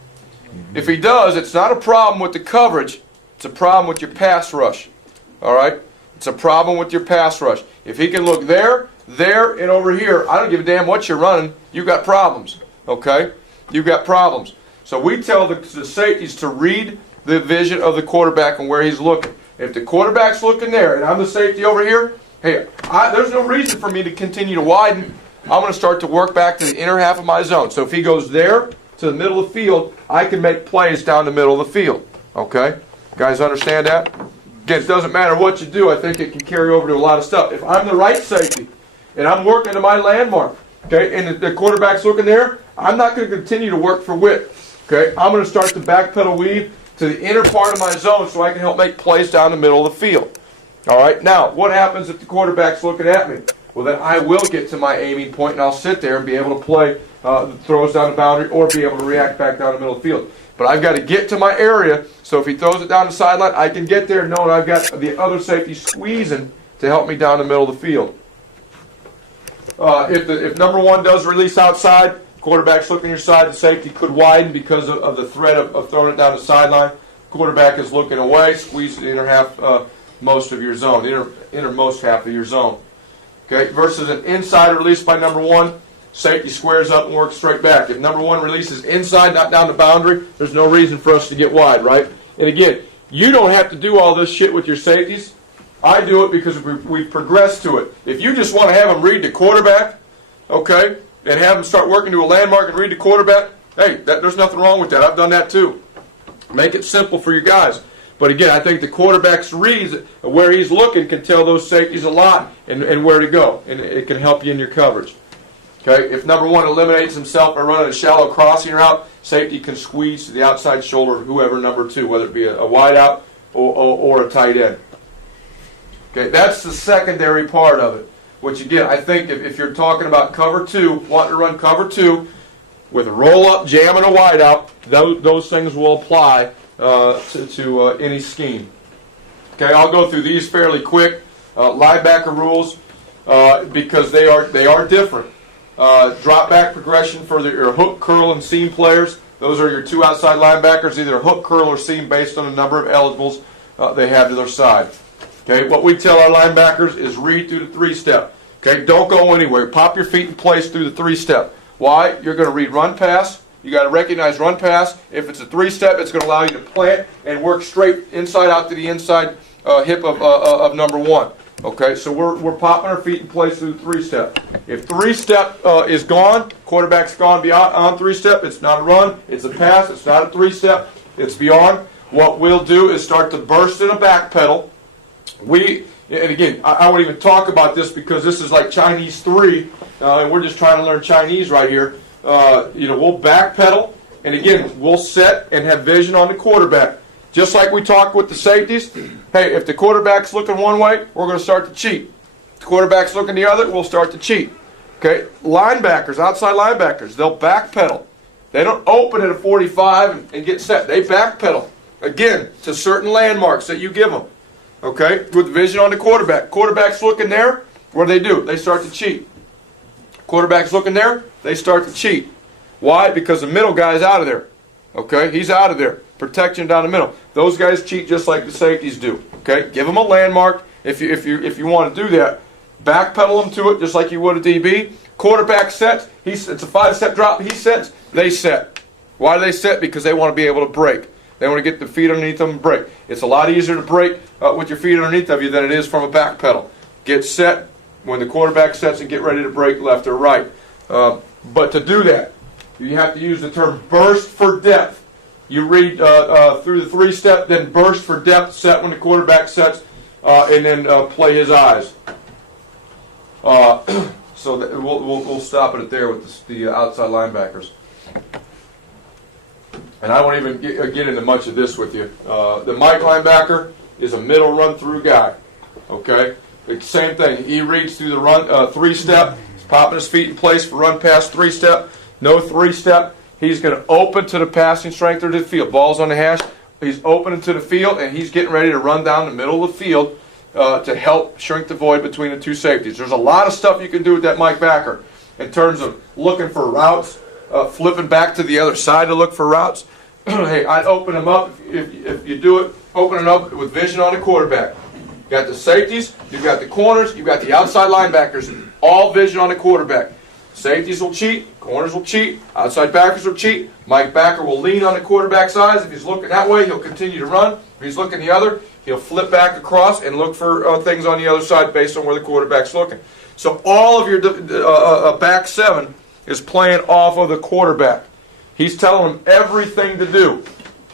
If he does, it's not a problem with the coverage. It's a problem with your pass rush. All right? It's a problem with your pass rush. If he can look there, and over here, I don't give a damn what you're running. You've got problems. Okay? You've got problems. So we tell the safeties to read the vision of the quarterback and where he's looking. If the quarterback's looking there, and I'm the safety over here, hey, there's no reason for me to continue to widen. I'm going to start to work back to the inner half of my zone. So if he goes there to the middle of the field, I can make plays down the middle of the field. Okay? You guys understand that? Again, it doesn't matter what you do. I think it can carry over to a lot of stuff. If I'm the right safety and I'm working to my landmark, okay, and the quarterback's looking there, I'm not going to continue to work for width. Okay? I'm going to start to backpedal weave to the inner part of my zone so I can help make plays down the middle of the field. All right? Now, what happens if the quarterback's looking at me? Well, then I will get to my aiming point, and I'll sit there and be able to play throws down the boundary or be able to react back down the middle of the field. But I've got to get to my area, so if he throws it down the sideline, I can get there knowing I've got the other safety squeezing to help me down the middle of the field. If number 1 does release outside, quarterback's looking your side, the safety could widen because of the threat of throwing it down the sideline. Quarterback is looking away, squeeze the inner half, most of your zone, innermost half of your zone. Okay, versus an inside release by number 1, safety squares up and works straight back. If number 1 releases inside, not down the boundary, there's no reason for us to get wide, right? And again, you don't have to do all this shit with your safeties. I do it because we've progressed to it. If you just want to have them read the quarterback, okay, and have them start working to a landmark and read the quarterback, hey, there's nothing wrong with that. I've done that too. Make it simple for you guys. But again, I think the quarterback's reads where he's looking can tell those safeties a lot and where to go. And it can help you in your coverage. Okay, if number 1 eliminates himself by running a shallow crossing route, safety can squeeze to the outside shoulder of whoever number 2, whether it be a wide out or a tight end. Okay, that's the secondary part of it. Which again, I think if you're talking about cover 2, wanting to run cover 2, with a roll-up, jam, and a wideout, those things will apply to any scheme. Okay, I'll go through these fairly quick. Linebacker rules, because they are different. Drop back progression for your hook, curl, and seam players. Those are your two outside linebackers, either hook, curl, or seam based on the number of eligibles they have to their side. Okay, what we tell our linebackers is read through the three-step. Okay, don't go anywhere. Pop your feet in place through the three-step. Why? You're going to read run pass. You got to recognize run pass. If it's a three-step, it's going to allow you to plant and work straight inside out to the inside hip of number one. Okay, so we're popping our feet in place through the three-step. If three-step is gone, quarterback's gone beyond on three-step, it's not a run, it's a pass, it's not a three-step, it's beyond. What we'll do is start to burst in a back pedal. And again, I won't even talk about this because this is like Chinese 3, and we're just trying to learn Chinese right here. We'll back pedal, and again, we'll set and have vision on the quarterback. Just like we talked with the safeties, hey, if the quarterback's looking one way, we're going to start to cheat. If the quarterback's looking the other, we'll start to cheat. Okay, linebackers, outside linebackers, they'll back pedal. They don't open at a 45 and get set. They back pedal, again, to certain landmarks that you give them. Okay, with vision on the quarterback. Quarterback's looking there, what do? They start to cheat. Quarterback's looking there, they start to cheat. Why? Because the middle guy's out of there. Okay, he's out of there. Protection down the middle. Those guys cheat just like the safeties do. Okay, give them a landmark if you want to do that. Backpedal them to it just like you would a DB. Quarterback sets. It's a 5-step drop. He sets. They set. Why do they set? Because they want to be able to break. They want to get the feet underneath them and break. It's a lot easier to break with your feet underneath of you than it is from a back pedal. Get set when the quarterback sets and get ready to break left or right. But to do that, you have to use the term burst for depth. You read through the three-step, then burst for depth, set when the quarterback sets, and then play his eyes. So we'll stop it there with the outside linebackers. And I won't even get into much of this with you. The Mike linebacker is a middle run-through guy. Okay? It's the same thing. He reads through the run three-step. He's popping his feet in place for run pass three-step. No three-step. He's going to open to the passing strength of the field. Ball's on the hash. He's opening to the field, and he's getting ready to run down the middle of the field to help shrink the void between the two safeties. There's a lot of stuff you can do with that Mike backer in terms of looking for routes, flipping back to the other side to look for routes. Hey, I'd open them up if you do it. Open it up with vision on the quarterback. You got the safeties, you've got the corners, you've got the outside linebackers, all vision on the quarterback. Safeties will cheat, corners will cheat, outside backers will cheat. Mike backer will lean on the quarterback's eyes. If he's looking that way, he'll continue to run. If he's looking the other, he'll flip back across and look for things on the other side based on where the quarterback's looking. So all of your back seven is playing off of the quarterback. He's telling them everything to do.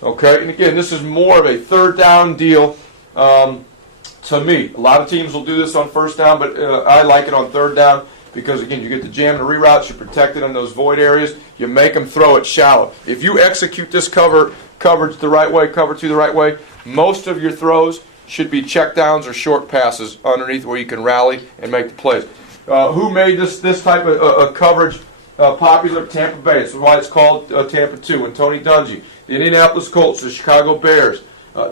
Okay, and again, this is more of a third down deal to me. A lot of teams will do this on first down, but I like it on third down because, again, you get the jam and reroutes, you're protected in those void areas, you make them throw it shallow. If you execute this coverage the right way, cover two the right way, most of your throws should be check downs or short passes underneath where you can rally and make the plays. Who made this type of coverage popular? Tampa Bay. That's why it's called Tampa 2. And Tony Dungy, the Indianapolis Colts, the Chicago Bears.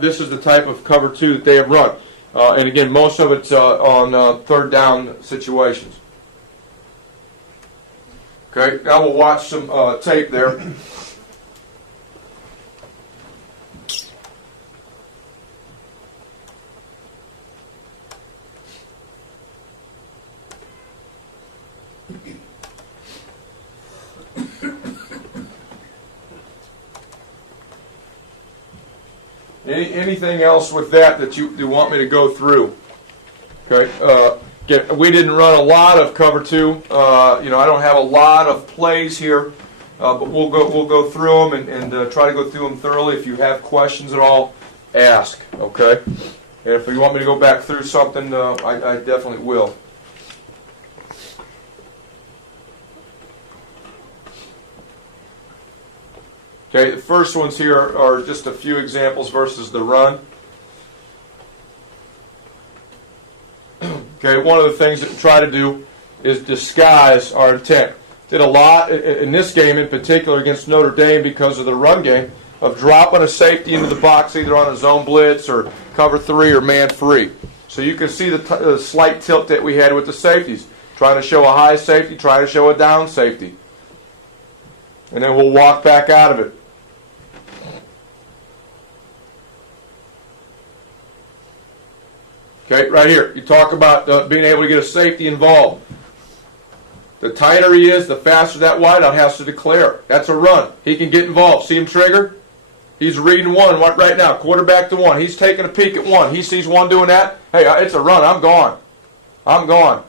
This is the type of cover 2 that they have run. And again, most of it's on third down situations. Okay, now we'll watch some tape there. Anything else with that you want me to go through? Okay. We didn't run a lot of cover 2. I don't have a lot of plays here, but we'll go through them and try to go through them thoroughly. If you have questions at all, ask. Okay. And if you want me to go back through something, I definitely will. Okay, the first ones here are just a few examples versus the run. Okay, one of the things that we try to do is disguise our intent. did a lot in this game in particular against Notre Dame because of the run game of dropping a safety into the box either on a zone blitz or cover 3 or man free. So you can see the slight tilt that we had with the safeties. Trying to show a high safety, trying to show a down safety. And then we'll walk back out of it. Okay, right here. You talk about being able to get a safety involved. The tighter he is, the faster that wideout has to declare. That's a run. He can get involved. See him trigger? He's reading one right now. Quarterback to one. He's taking a peek at one. He sees one doing that. Hey, it's a run. I'm gone. I'm gone.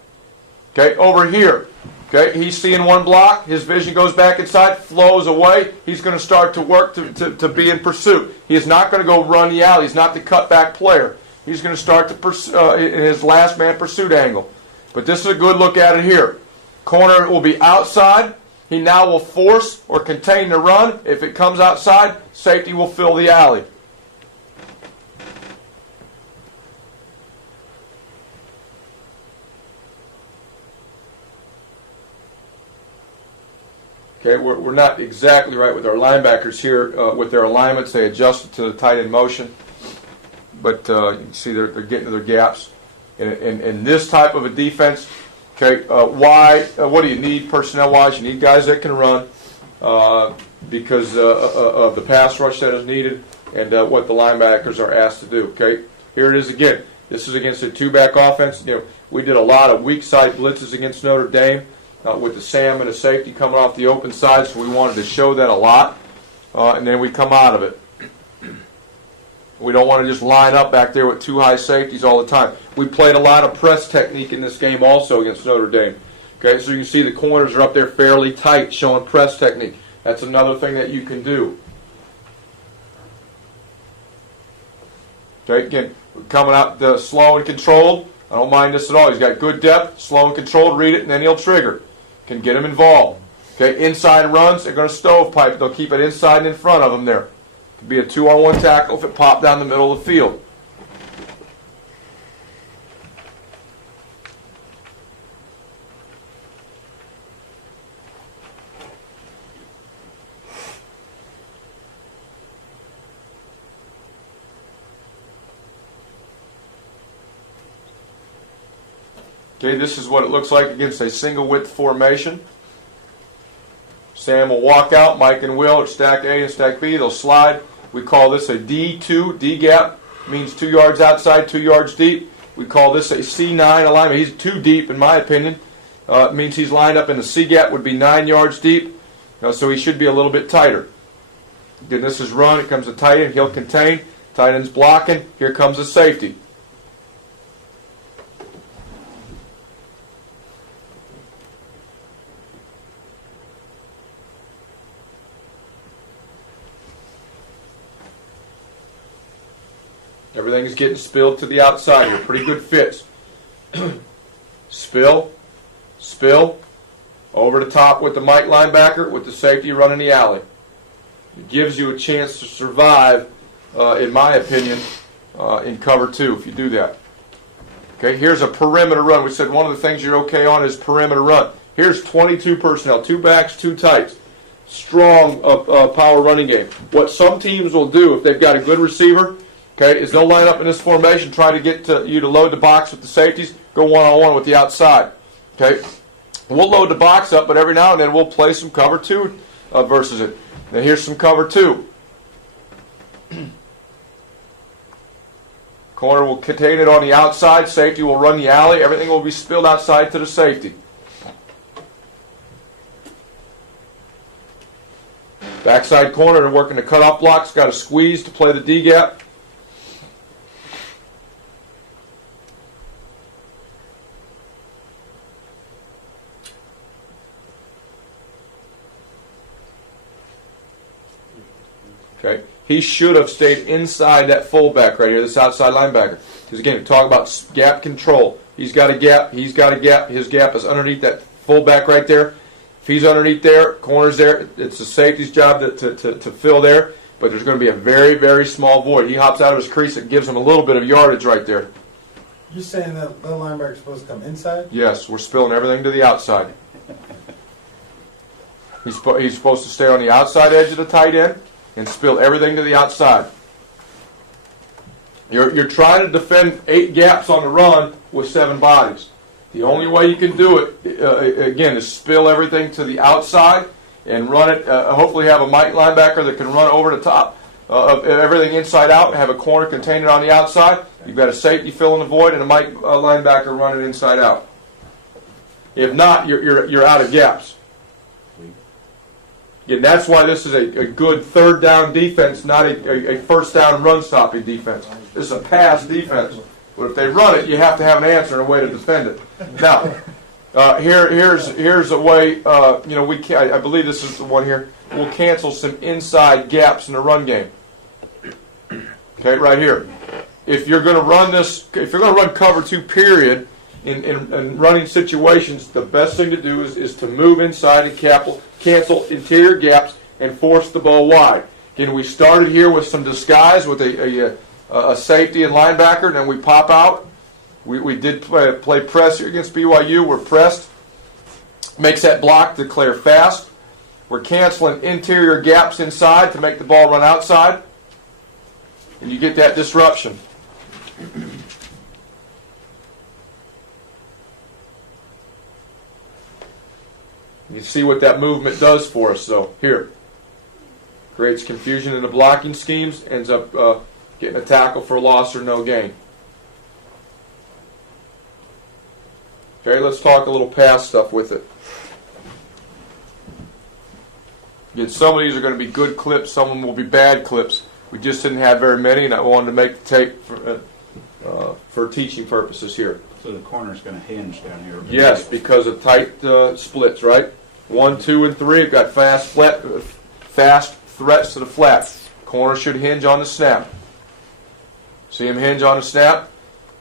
Okay, over here. Okay, he's seeing one block. His vision goes back inside, flows away. He's going to start to work to be in pursuit. He is not going to go run the alley. He's not the cutback player. He's going to start to pursue in his last man pursuit angle. But this is a good look at it here. Corner will be outside. He now will force or contain the run. If it comes outside, safety will fill the alley. Okay, we're not exactly right with our linebackers here with their alignments. They adjusted to the tight end motion, but you can see they're getting to their gaps. In this type of a defense, okay, what do you need personnel-wise? You need guys that can run because of the pass rush that is needed and what the linebackers are asked to do. Okay, here it is again. This is against a two-back offense. You know, we did a lot of weak side blitzes against Notre Dame. With the Sam and the safety coming off the open side, so we wanted to show that a lot, and then we come out of it. We don't want to just line up back there with 2 high safeties all the time. We played a lot of press technique in this game also against Notre Dame. Okay, so you can see the corners are up there fairly tight, showing press technique. That's another thing that you can do. Okay, again, we're coming out slow and controlled. I don't mind this at all. He's got good depth, slow and controlled, read it, and then he'll trigger. Can get him involved. Okay, inside runs, they're going to stovepipe. They'll keep it inside and in front of him there. Could be a 2-on-1 tackle if it popped down the middle of the field. Okay, this is what it looks like against a single width formation. Sam will walk out, Mike and Will are stack A and stack B. They'll slide. We call this a D2. D gap means 2 yards outside, 2 yards deep. We call this a C9 alignment. He's too deep, in my opinion. It means he's lined up in the C gap, would be 9 yards deep. So he should be a little bit tighter. Then this is run. It comes a tight end. He'll contain. Tight end's blocking. Here comes a safety. Everything's getting spilled to the outside here. Pretty good fits. Spill. Over the top with the Mike linebacker with the safety running the alley. It gives you a chance to survive, in my opinion, in cover 2 if you do that. Okay, here's a perimeter run. We said one of the things you're okay on is perimeter run. Here's 22 personnel, 2 backs, 2 tights. Strong power running game. What some teams will do if they've got a good receiver, okay, is they'll line up in this formation, try to get you to load the box with the safeties, go one-on-one with the outside. Okay, we'll load the box up, but every now and then we'll play some cover 2 versus it. Now here's some cover 2. Corner will contain it on the outside. Safety will run the alley. Everything will be spilled outside to the safety. Backside corner, they're working the cutoff blocks. Got to squeeze to play the D gap. Okay, he should have stayed inside that fullback right here, this outside linebacker. Because again, talk about gap control. He's got a gap. He's got a gap. His gap is underneath that fullback right there. If he's underneath there, corner's there. It's the safety's job to fill there. But there's going to be a very, very small void. He hops out of his crease. It gives him a little bit of yardage right there. You're saying that the linebacker's supposed to come inside? Yes, we're spilling everything to the outside. He's supposed to stay on the outside edge of the tight end and spill everything to the outside. You're trying to defend 8 gaps on the run with 7 bodies. The only way you can do it, again, is spill everything to the outside and run it. Hopefully have a Mike linebacker that can run over the top of everything inside out and have a corner contain it on the outside. You've got a safety filling the void and a Mike linebacker running inside out. If not, you're out of gaps. Again, that's why this is a good third down defense, not a first down run stopping defense. This is a pass defense. But if they run it, you have to have an answer and a way to defend it. Now, here's a way. I believe this is the one here. We'll cancel some inside gaps in the run game. Okay, right here. If you're going to run this, if you're going to run cover 2 period in running situations, the best thing to do is to move inside and cancel interior gaps and force the ball wide. Again, we started here with some disguise with a safety and linebacker, and then we pop out. We did play press here against BYU. We're pressed. Makes that block declare fast. We're canceling interior gaps inside to make the ball run outside. And you get that disruption. You see what that movement does for us, though. Here. Creates confusion in the blocking schemes. Ends up getting a tackle for a loss or no gain. Okay, let's talk a little pass stuff with it. Again, some of these are going to be good clips. Some of them will be bad clips. We just didn't have very many, and I wanted to make the tape for teaching purposes here. So the corner's going to hinge down here. Yes, because of tight splits, right? 1, 2, and 3 have got fast threats to the flat. Corner should hinge on the snap. See him hinge on the snap?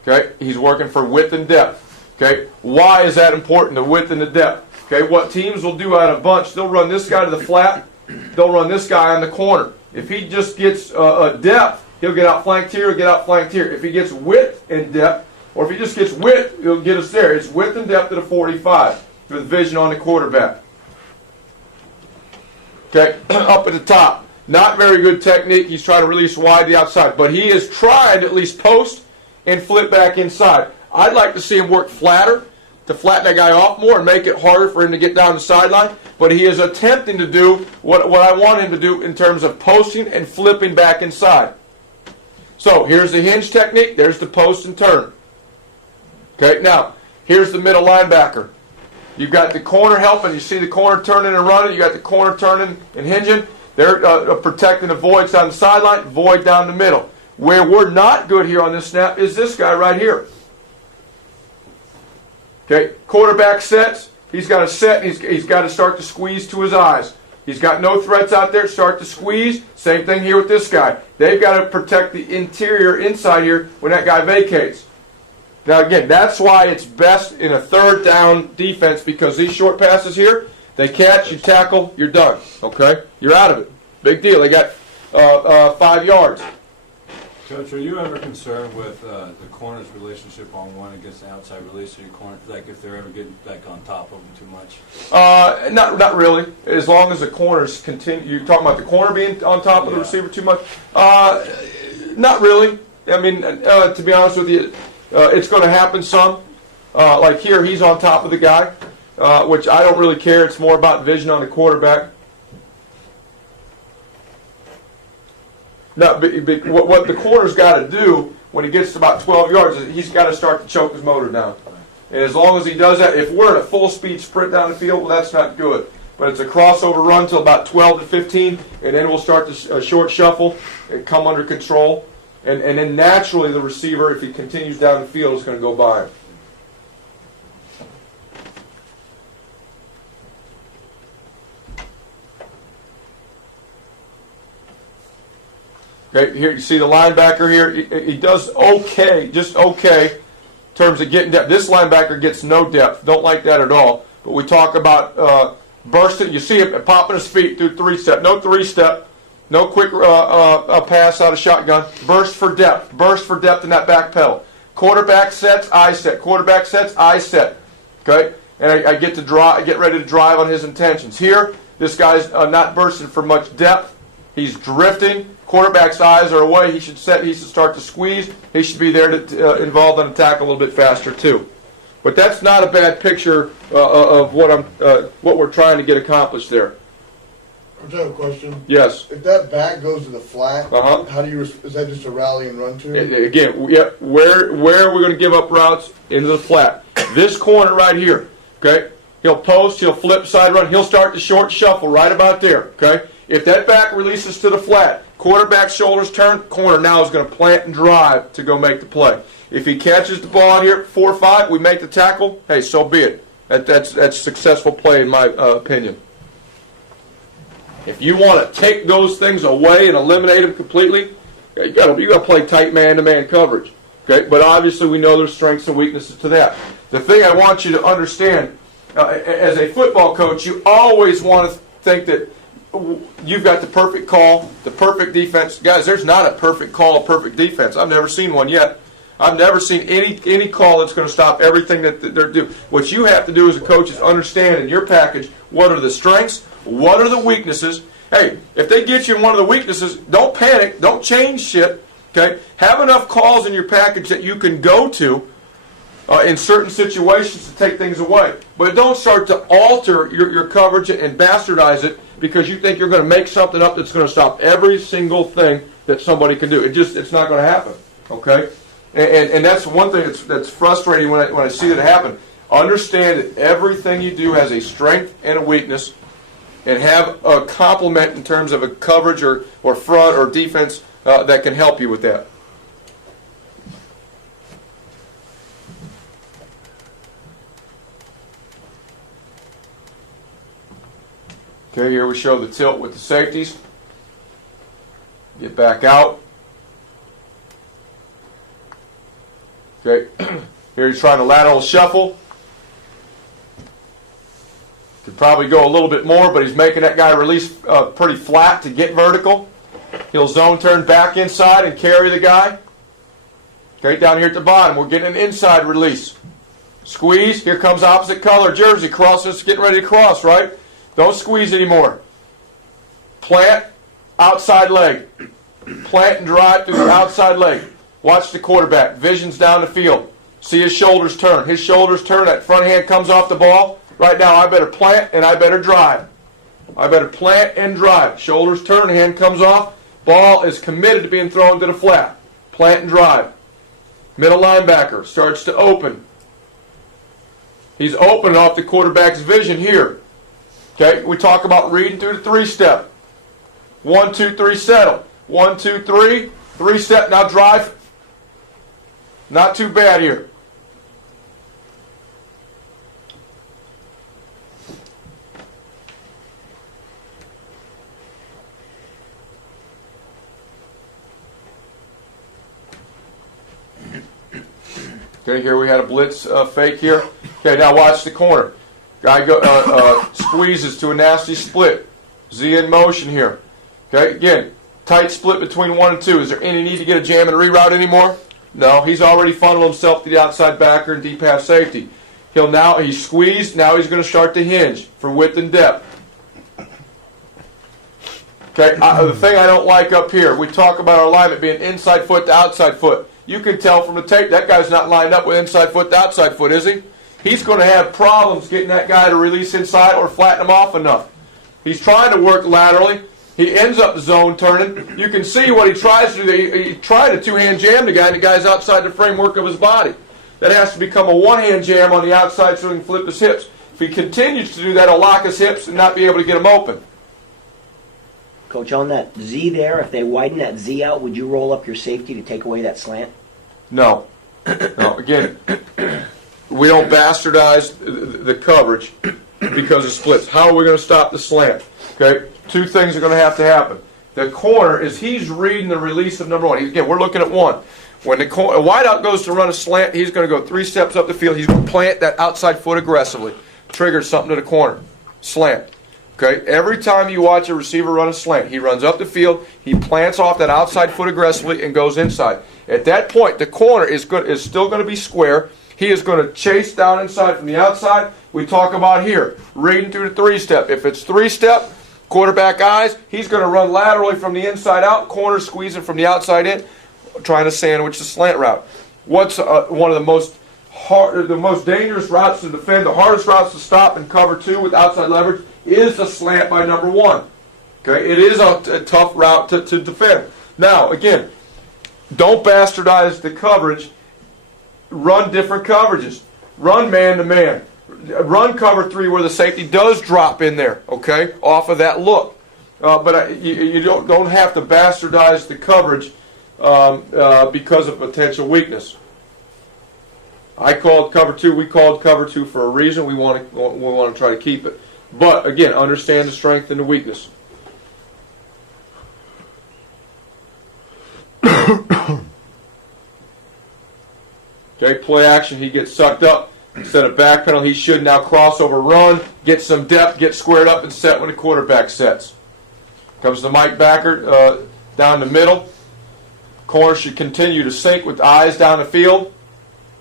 Okay, he's working for width and depth. Okay, why is that important, the width and the depth? Okay, what teams will do out of bunch, they'll run this guy to the flat, they'll run this guy on the corner. If he just gets a depth, he'll get outflanked here, get outflanked here. If he gets width and depth, or if he just gets width, he'll get us there. It's width and depth at a 45 with vision on the quarterback. Okay, up at the top. Not very good technique. He's trying to release wide the outside, but he is trying to at least post and flip back inside. I'd like to see him work flatter to flatten that guy off more and make it harder for him to get down the sideline, but he is attempting to do what I want him to do in terms of posting and flipping back inside. So here's the hinge technique. There's the post and turn. Okay, now here's the middle linebacker. You've got the corner helping. You see the corner turning and running. You got the corner turning and hinging. They're protecting the voids down the sideline, void down the middle. Where we're not good here on this snap is this guy right here. Okay, quarterback sets. He's got to set. He's got to start to squeeze to his eyes. He's got no threats out there. Start to squeeze. Same thing here with this guy. They've got to protect the interior inside here when that guy vacates. Now again, that's why it's best in a third down defense, because these short passes here, they catch, you tackle, you're done. Okay? You're out of it. Big deal. They got 5 yards. Coach, are you ever concerned with the corner's relationship on one against the outside release of your corner? Like if they're ever getting back on top of them too much? Not really. As long as the corners continue. You're talking about the corner being on top of the receiver too much? Not really. I mean, to be honest with you, it's going to happen some. Like here, he's on top of the guy, which I don't really care. It's more about vision on the quarterback. No, what the corner's got to do when he gets to about 12 yards is he's got to start to choke his motor down. And as long as he does that, if we're in a full-speed sprint down the field, well, that's not good. But it's a crossover run till about 12 to 15, and then we'll start the short shuffle and come under control. And then naturally the receiver, if he continues down the field, is going to go by him. Okay, here you see the linebacker here. He does okay, just okay, in terms of getting depth. This linebacker gets no depth. Don't like that at all. But we talk about bursting. You see him popping his feet through 3-step. No 3-step. No quick pass out of shotgun. Burst for depth. Burst for depth in that back pedal. Quarterback sets, eye set. Quarterback sets, eye set. Okay? And I get ready to drive on his intentions. Here, This guy's not bursting for much depth. He's drifting. Quarterback's eyes are away. He should start to squeeze. He should be there to involved on attack a little bit faster too. But that's not a bad picture of what we're trying to get accomplished there. I just have a question. Yes. If that back goes to the flat, Uh-huh. how do you? Is that just a rally and run to? Again, yeah, where are we going to give up routes? Into the flat. This corner right here, okay? He'll post, he'll flip, side run, he'll start the short shuffle right about there, okay? If that back releases to the flat, quarterback shoulders turn, corner now is going to plant and drive to go make the play. If he catches the ball out here, 4 or 5, we make the tackle, hey, so be it. That's a successful play in my opinion. If you want to take those things away and eliminate them completely, you got to play tight man-to-man coverage. Okay, but obviously we know there's strengths and weaknesses to that. The thing I want you to understand, as a football coach, you always want to think that you've got the perfect call, the perfect defense. Guys, there's not a perfect call, a perfect defense. I've never seen one yet. I've never seen any call that's going to stop everything that they're doing. What you have to do as a coach is understand in your package what are the strengths, what are the weaknesses. Hey, if they get you in one of the weaknesses, don't panic, don't change shit. Okay, have enough calls in your package that you can go to in certain situations to take things away. But don't start to alter your coverage and bastardize it because you think you're going to make something up that's going to stop every single thing that somebody can do. It's not going to happen. Okay, and that's one thing that's frustrating when I see that happen. Understand that everything you do has a strength and a weakness, and have a complement in terms of a coverage or front or defense that can help you with that. Okay, here we show the tilt with the safeties. Get back out. Okay, here he's trying to lateral shuffle. Could probably go a little bit more, but he's making that guy release pretty flat to get vertical. He'll zone turn back inside and carry the guy. Okay, down here at the bottom, we're getting an inside release. Squeeze, here comes opposite color jersey, crosses, getting ready to cross, right? Don't squeeze anymore. Plant, outside leg. Plant and drive through the outside leg. Watch the quarterback, vision's down the field. See his shoulders turn. His shoulders turn, that front hand comes off the ball. Right now, I better plant and I better drive. I better plant and drive. Shoulders turn, hand comes off. Ball is committed to being thrown to the flat. Plant and drive. Middle linebacker starts to open. He's opening off the quarterback's vision here. Okay, we talk about reading through the 3-step. 1, 2, 3, settle. 1, 2, 3, 3-step, now drive. Not too bad here. Okay, here we had a blitz fake here. Okay, now watch the corner. Guy squeezes to a nasty split. Z in motion here. Okay, again, tight split between 1 and 2. Is there any need to get a jam and reroute anymore? No, he's already funneled himself to the outside backer and deep half safety. He's squeezed, now he's going to start to hinge for width and depth. Okay, the thing I don't like up here, we talk about our alignment being inside foot to outside foot. You can tell from the tape that guy's not lined up with inside foot to outside foot, is he? He's going to have problems getting that guy to release inside or flatten him off enough. He's trying to work laterally. He ends up zone turning. You can see what he tries to do. He tried a two-hand jam the guy, and the guy's outside the framework of his body. That has to become a one-hand jam on the outside so he can flip his hips. If he continues to do that, he'll lock his hips and not be able to get him open. Coach, on that Z there, if they widen that Z out, would you roll up your safety to take away that slant? No. No. Again, we don't bastardize the coverage because of splits. How are we going to stop the slant? Okay, 2 things are going to have to happen. The corner is he's reading the release of number 1. Again, we're looking at 1. When the wideout goes to run a slant, he's going to go 3 steps up the field. He's going to plant that outside foot aggressively. Triggers something to the corner. Slant. Okay, every time you watch a receiver run a slant, he runs up the field, he plants off that outside foot aggressively and goes inside. At that point, the corner is still going to be square. He is going to chase down inside from the outside. We talk about here, reading through the three-step. If it's three-step, quarterback eyes, he's going to run laterally from the inside out, corner squeezing from the outside in, trying to sandwich the slant route. What's one of the most dangerous routes to defend, the hardest routes to stop in cover 2 with outside leverage is the slant by number 1. Okay, it is a tough route to defend. Now, again, don't bastardize the coverage. Run different coverages. Run man-to-man. Run cover 3 where the safety does drop in there, okay, off of that look. But you don't have to bastardize the coverage because of potential weakness. I called cover 2. We called cover 2 for a reason. We want to try to keep it. But again, understand the strength and the weakness. Okay, play action. He gets sucked up. Instead of backpedal, he should now crossover run, get some depth, get squared up and set when the quarterback sets. Comes the Mike backer down the middle. Corner should continue to sink with eyes down the field.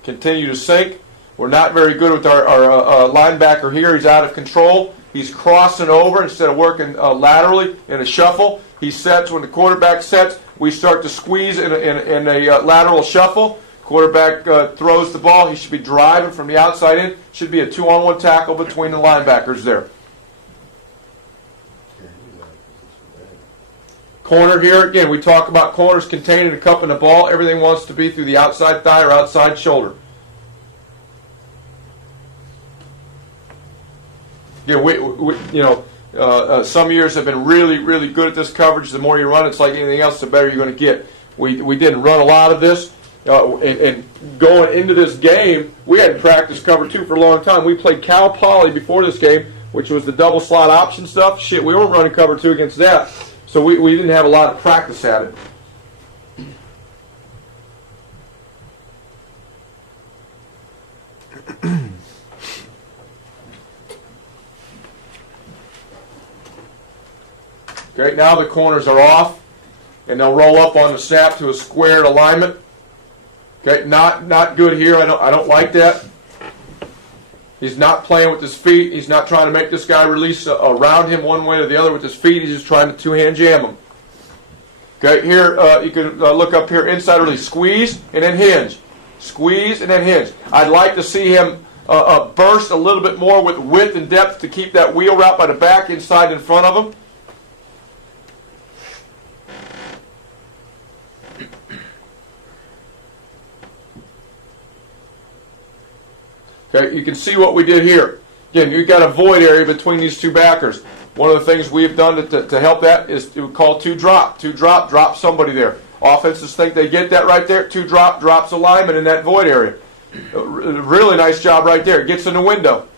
Continue to sink. We're not very good with our linebacker here. He's out of control. He's crossing over instead of working laterally in a shuffle. He sets when the quarterback sets. We start to squeeze in a lateral shuffle. Quarterback throws the ball. He should be driving from the outside in. Should be a 2-on-1 tackle between the linebackers there. Corner here, again, we talk about corners containing and cupping the ball. Everything wants to be through the outside thigh or outside shoulder. Yeah, some years have been really, really good at this coverage. The more you run, it's like anything else, the better you're going to get. We didn't run a lot of this. And going into this game, we hadn't practiced cover 2 for a long time. We played Cal Poly before this game, which was the double slot option stuff. Shit, we weren't running cover 2 against that. So we didn't have a lot of practice at it. Okay, now the corners are off, and they'll roll up on the snap to a squared alignment. Okay, not good here. I don't like that. He's not playing with his feet. He's not trying to make this guy release around him one way or the other with his feet. He's just trying to two-hand jam him. Okay, here you can look up here, inside release. Squeeze and then hinge. Squeeze and then hinge. I'd like to see him burst a little bit more with width and depth to keep that wheel route by the back inside in front of him. Okay, you can see what we did here. Again, you've got a void area between these two backers. One of the things we've done to help that is to call 2-drop. 2-drop, drop somebody there. Offenses think they get that right there. 2-drop, drops a lineman in that void area. Really nice job right there. Gets in the window.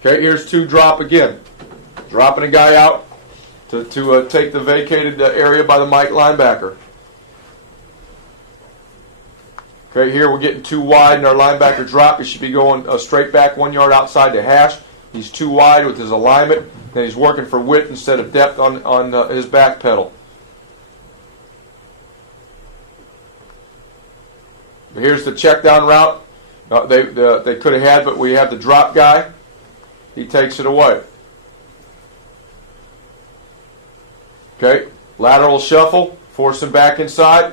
Okay, here's 2-drop again. Dropping a guy out to take the vacated area by the Mike linebacker. Okay, here we're getting too wide in our linebacker drop. He should be going straight back 1 yard outside the hash. He's too wide with his alignment. Then he's working for width instead of depth on his back pedal. Here's the check down route. They could have had, but we have the drop guy. He takes it away. Okay, lateral shuffle, force him back inside.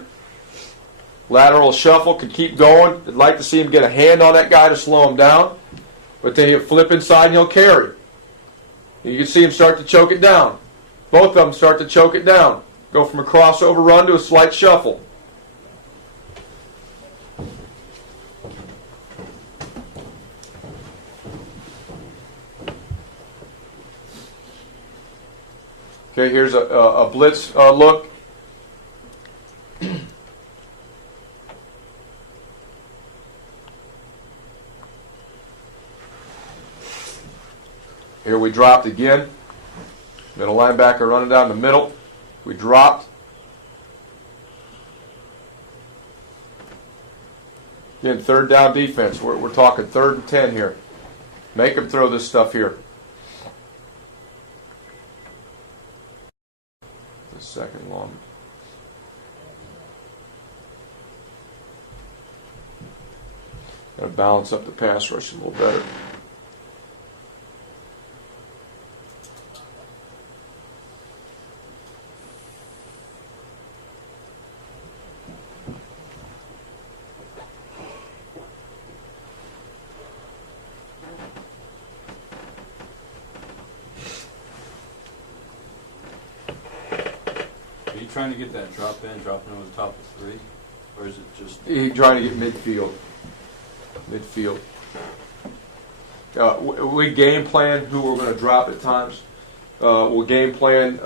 Lateral shuffle, could keep going. I'd like to see him get a hand on that guy to slow him down. But then he'll flip inside and he'll carry. You can see him start to choke it down. Both of them start to choke it down. Go from a crossover run to a slight shuffle. Okay, here's a blitz look. Here we dropped again. Middle linebacker running down the middle. We dropped. Again, third down defense. We're talking 3rd and 10 here. Make them throw this stuff here. The second long. Got to balance up the pass rush a little better. Are you trying to get that dropping over the top of 3? Or is it just... He trying to get midfield. Midfield. We game plan who we're going to drop at times. We'll game plan.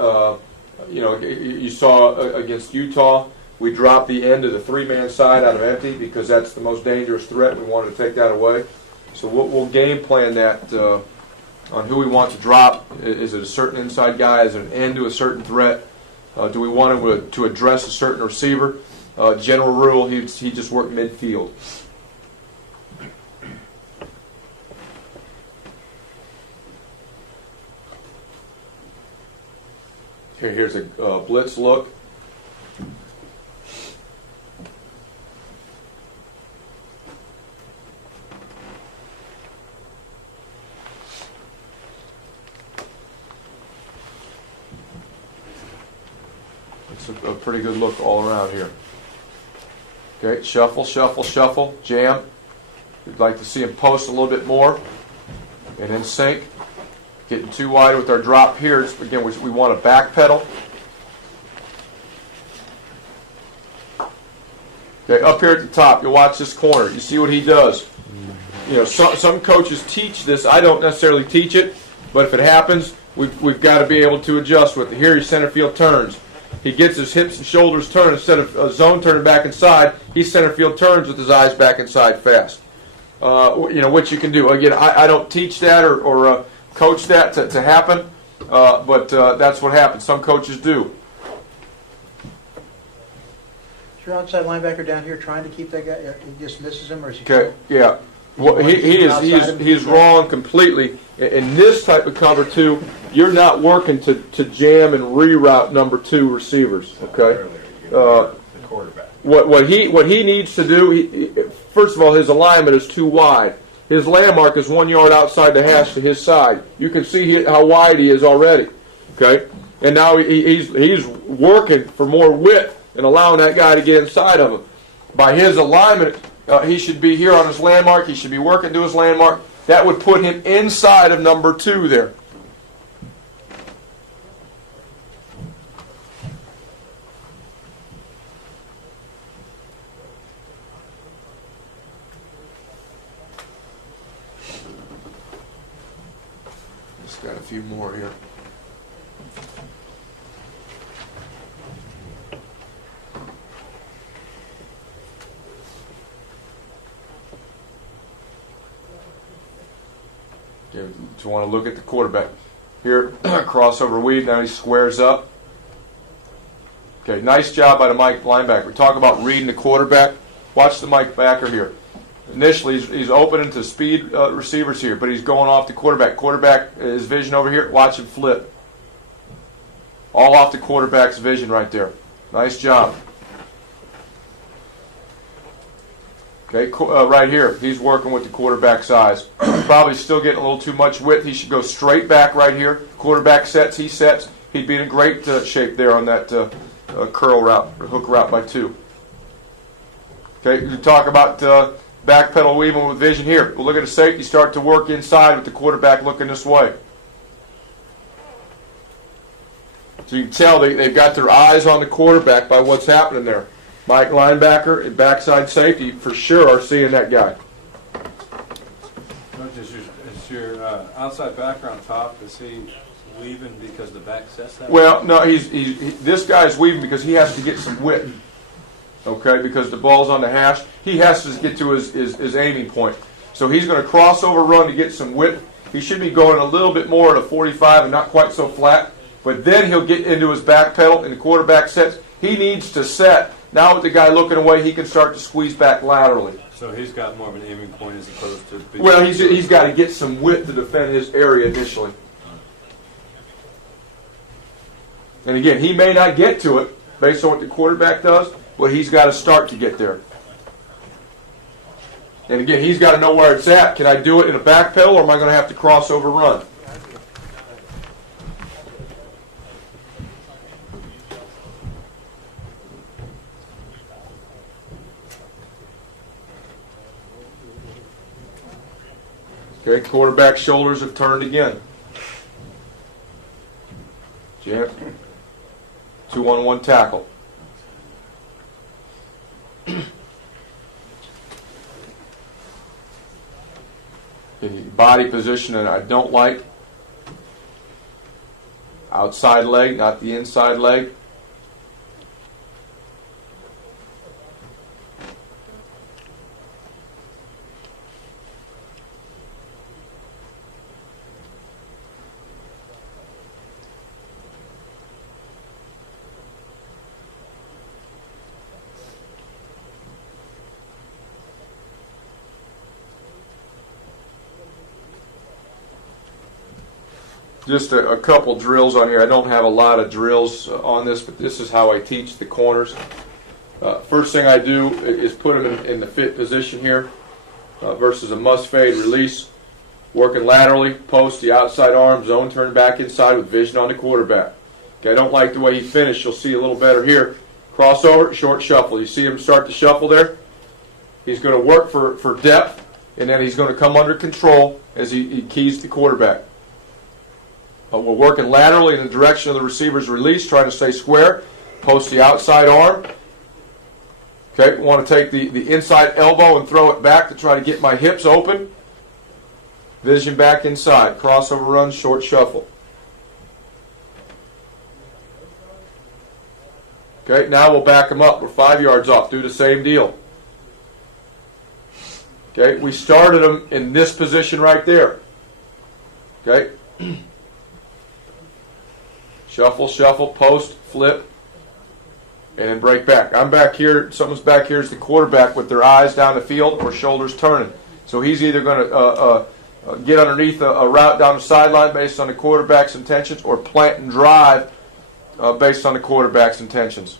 You saw against Utah, we dropped the end of the 3-man side out of empty because that's the most dangerous threat. We wanted to take that away. So we'll game plan that on who we want to drop. Is it a certain inside guy? Is it an end to a certain threat? Do we want him to address a certain receiver? General rule, he just worked midfield. Here's a blitz look. It's a pretty good look all around here. Okay, shuffle, shuffle, shuffle, jam. We'd like to see him post a little bit more. And then sink. Getting too wide with our drop here. Again, we want to back pedal. Okay, up here at the top, you'll watch this corner. You see what he does. You know, some coaches teach this. I don't necessarily teach it, but if it happens, we've got to be able to adjust with it. Here, your center field turns. He gets his hips and shoulders turned instead of zone turning back inside. He center field turns with his eyes back inside fast. What you can do. Again, I don't teach that or coach that to happen, but that's what happens. Some coaches do. Is your outside linebacker down here trying to keep that guy? He just misses him, or is he? Okay, yeah. Well, he is wrong completely. In this type of cover two, you're not working to jam and reroute number 2 receivers. Okay. The quarterback. What he needs to do, first of all, his alignment is too wide. His landmark is 1 yard outside the hash to his side. You can see how wide he is already. Okay, and now he's working for more width and allowing that guy to get inside of him. By his alignment, he should be here on his landmark. He should be working to his landmark. That would put him inside of number 2 there. Got a few more here. Okay, do you want to look at the quarterback? Here, crossover weave, now he squares up. Okay, nice job by the Mike linebacker. We talk about reading the quarterback. Watch the Mike backer here. Initially, he's opening to speed receivers here, but he's going off the quarterback. Quarterback, his vision over here, watch him flip. All off the quarterback's vision right there. Nice job. Okay, right here, he's working with the quarterback's eyes. Probably still getting a little too much width. He should go straight back right here. Quarterback sets, he sets. He'd be in a great shape there on that curl route, or hook route by 2. Okay, you talk about back pedal weaving with vision here. We'll look at the safety start to work inside with the quarterback looking this way. So you can tell they've got their eyes on the quarterback by what's happening there. Mike linebacker and backside safety for sure are seeing that guy. Is your outside backer on top, is he weaving because the back sets that? Well, no, this guy's weaving because he has to get some width. Okay, because the ball's on the hash. He has to get to his aiming point. So he's going to crossover run to get some width. He should be going a little bit more at a 45 and not quite so flat. But then he'll get into his back pedal and the quarterback sets. He needs to set. Now with the guy looking away, he can start to squeeze back laterally. So he's got more of an aiming point as opposed to... Well, he's got to get some width to defend his area initially. And again, he may not get to it based on what the quarterback does, but he's got to start to get there. And again, he's got to know where it's at. Can I do it in a back pedal, or am I going to have to cross over run? Okay, quarterback shoulders have turned again. Jam. 2-on-1 tackle. Body position, and I don't like outside leg, not the inside leg. Just a couple drills on here. I don't have a lot of drills on this, but this is how I teach the corners. First thing I do is put them in the fit position here versus a must fade release. Working laterally, post the outside arm, zone turn back inside with vision on the quarterback. Okay, I don't like the way he finished. You'll see a little better here. Crossover, short shuffle. You see him start to shuffle there? He's going to work for depth, and then he's going to come under control as he keys the quarterback. We're working laterally in the direction of the receiver's release, trying to stay square. Post the outside arm. Okay, we want to take the inside elbow and throw it back to try to get my hips open. Vision back inside. Crossover run, short shuffle. Okay, now we'll back him up. We're 5 yards off. Do the same deal. Okay, we started him in this position right there. Okay. Shuffle, shuffle, post, flip, and then break back. I'm back here. Someone's back here as the quarterback with their eyes down the field or shoulders turning. So he's either going to get underneath a route down the sideline based on the quarterback's intentions, or plant and drive based on the quarterback's intentions.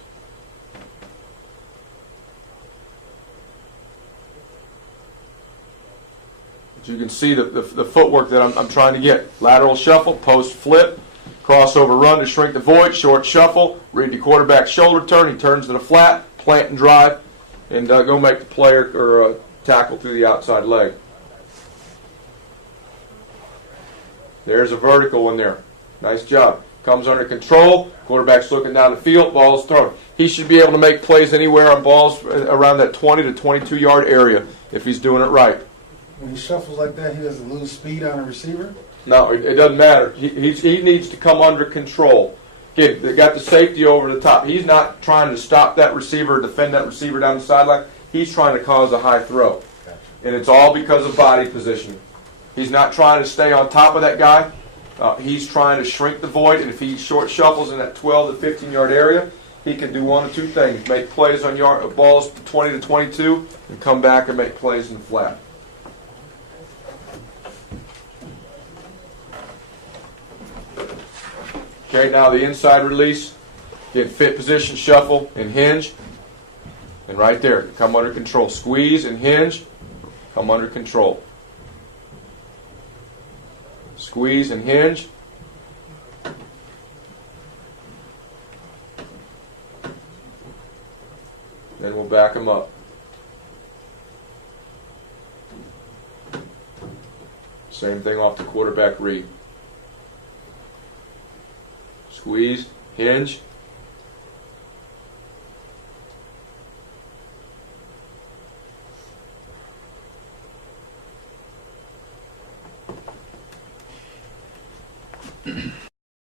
But you can see the footwork that I'm trying to get. Lateral shuffle, post, flip. Crossover run to shrink the void, short shuffle, read the quarterback's shoulder turn, he turns to the flat, plant and drive, and go make the play or tackle through the outside leg. There's a vertical in there. Nice job. Comes under control, quarterback's looking down the field, ball's thrown. He should be able to make plays anywhere on balls around that 20 to 22 yard area if he's doing it right. When he shuffles like that, he doesn't lose speed on a receiver? No, it doesn't matter. He needs to come under control. Again, they got the safety over the top. He's not trying to stop that receiver, defend that receiver down the sideline. He's trying to cause a high throw. And it's all because of body positioning. He's not trying to stay on top of that guy. He's trying to shrink the void, and if he short shuffles in that 12 to 15 yard area, he can do one of two things. Make plays on balls 20 to 22 and come back and make plays in the flat. Okay, now the inside release. Get fit position, shuffle, and hinge. And right there, come under control. Squeeze and hinge. Come under control. Squeeze and hinge. Then we'll back them up. Same thing off the quarterback read. Squeeze, hinge.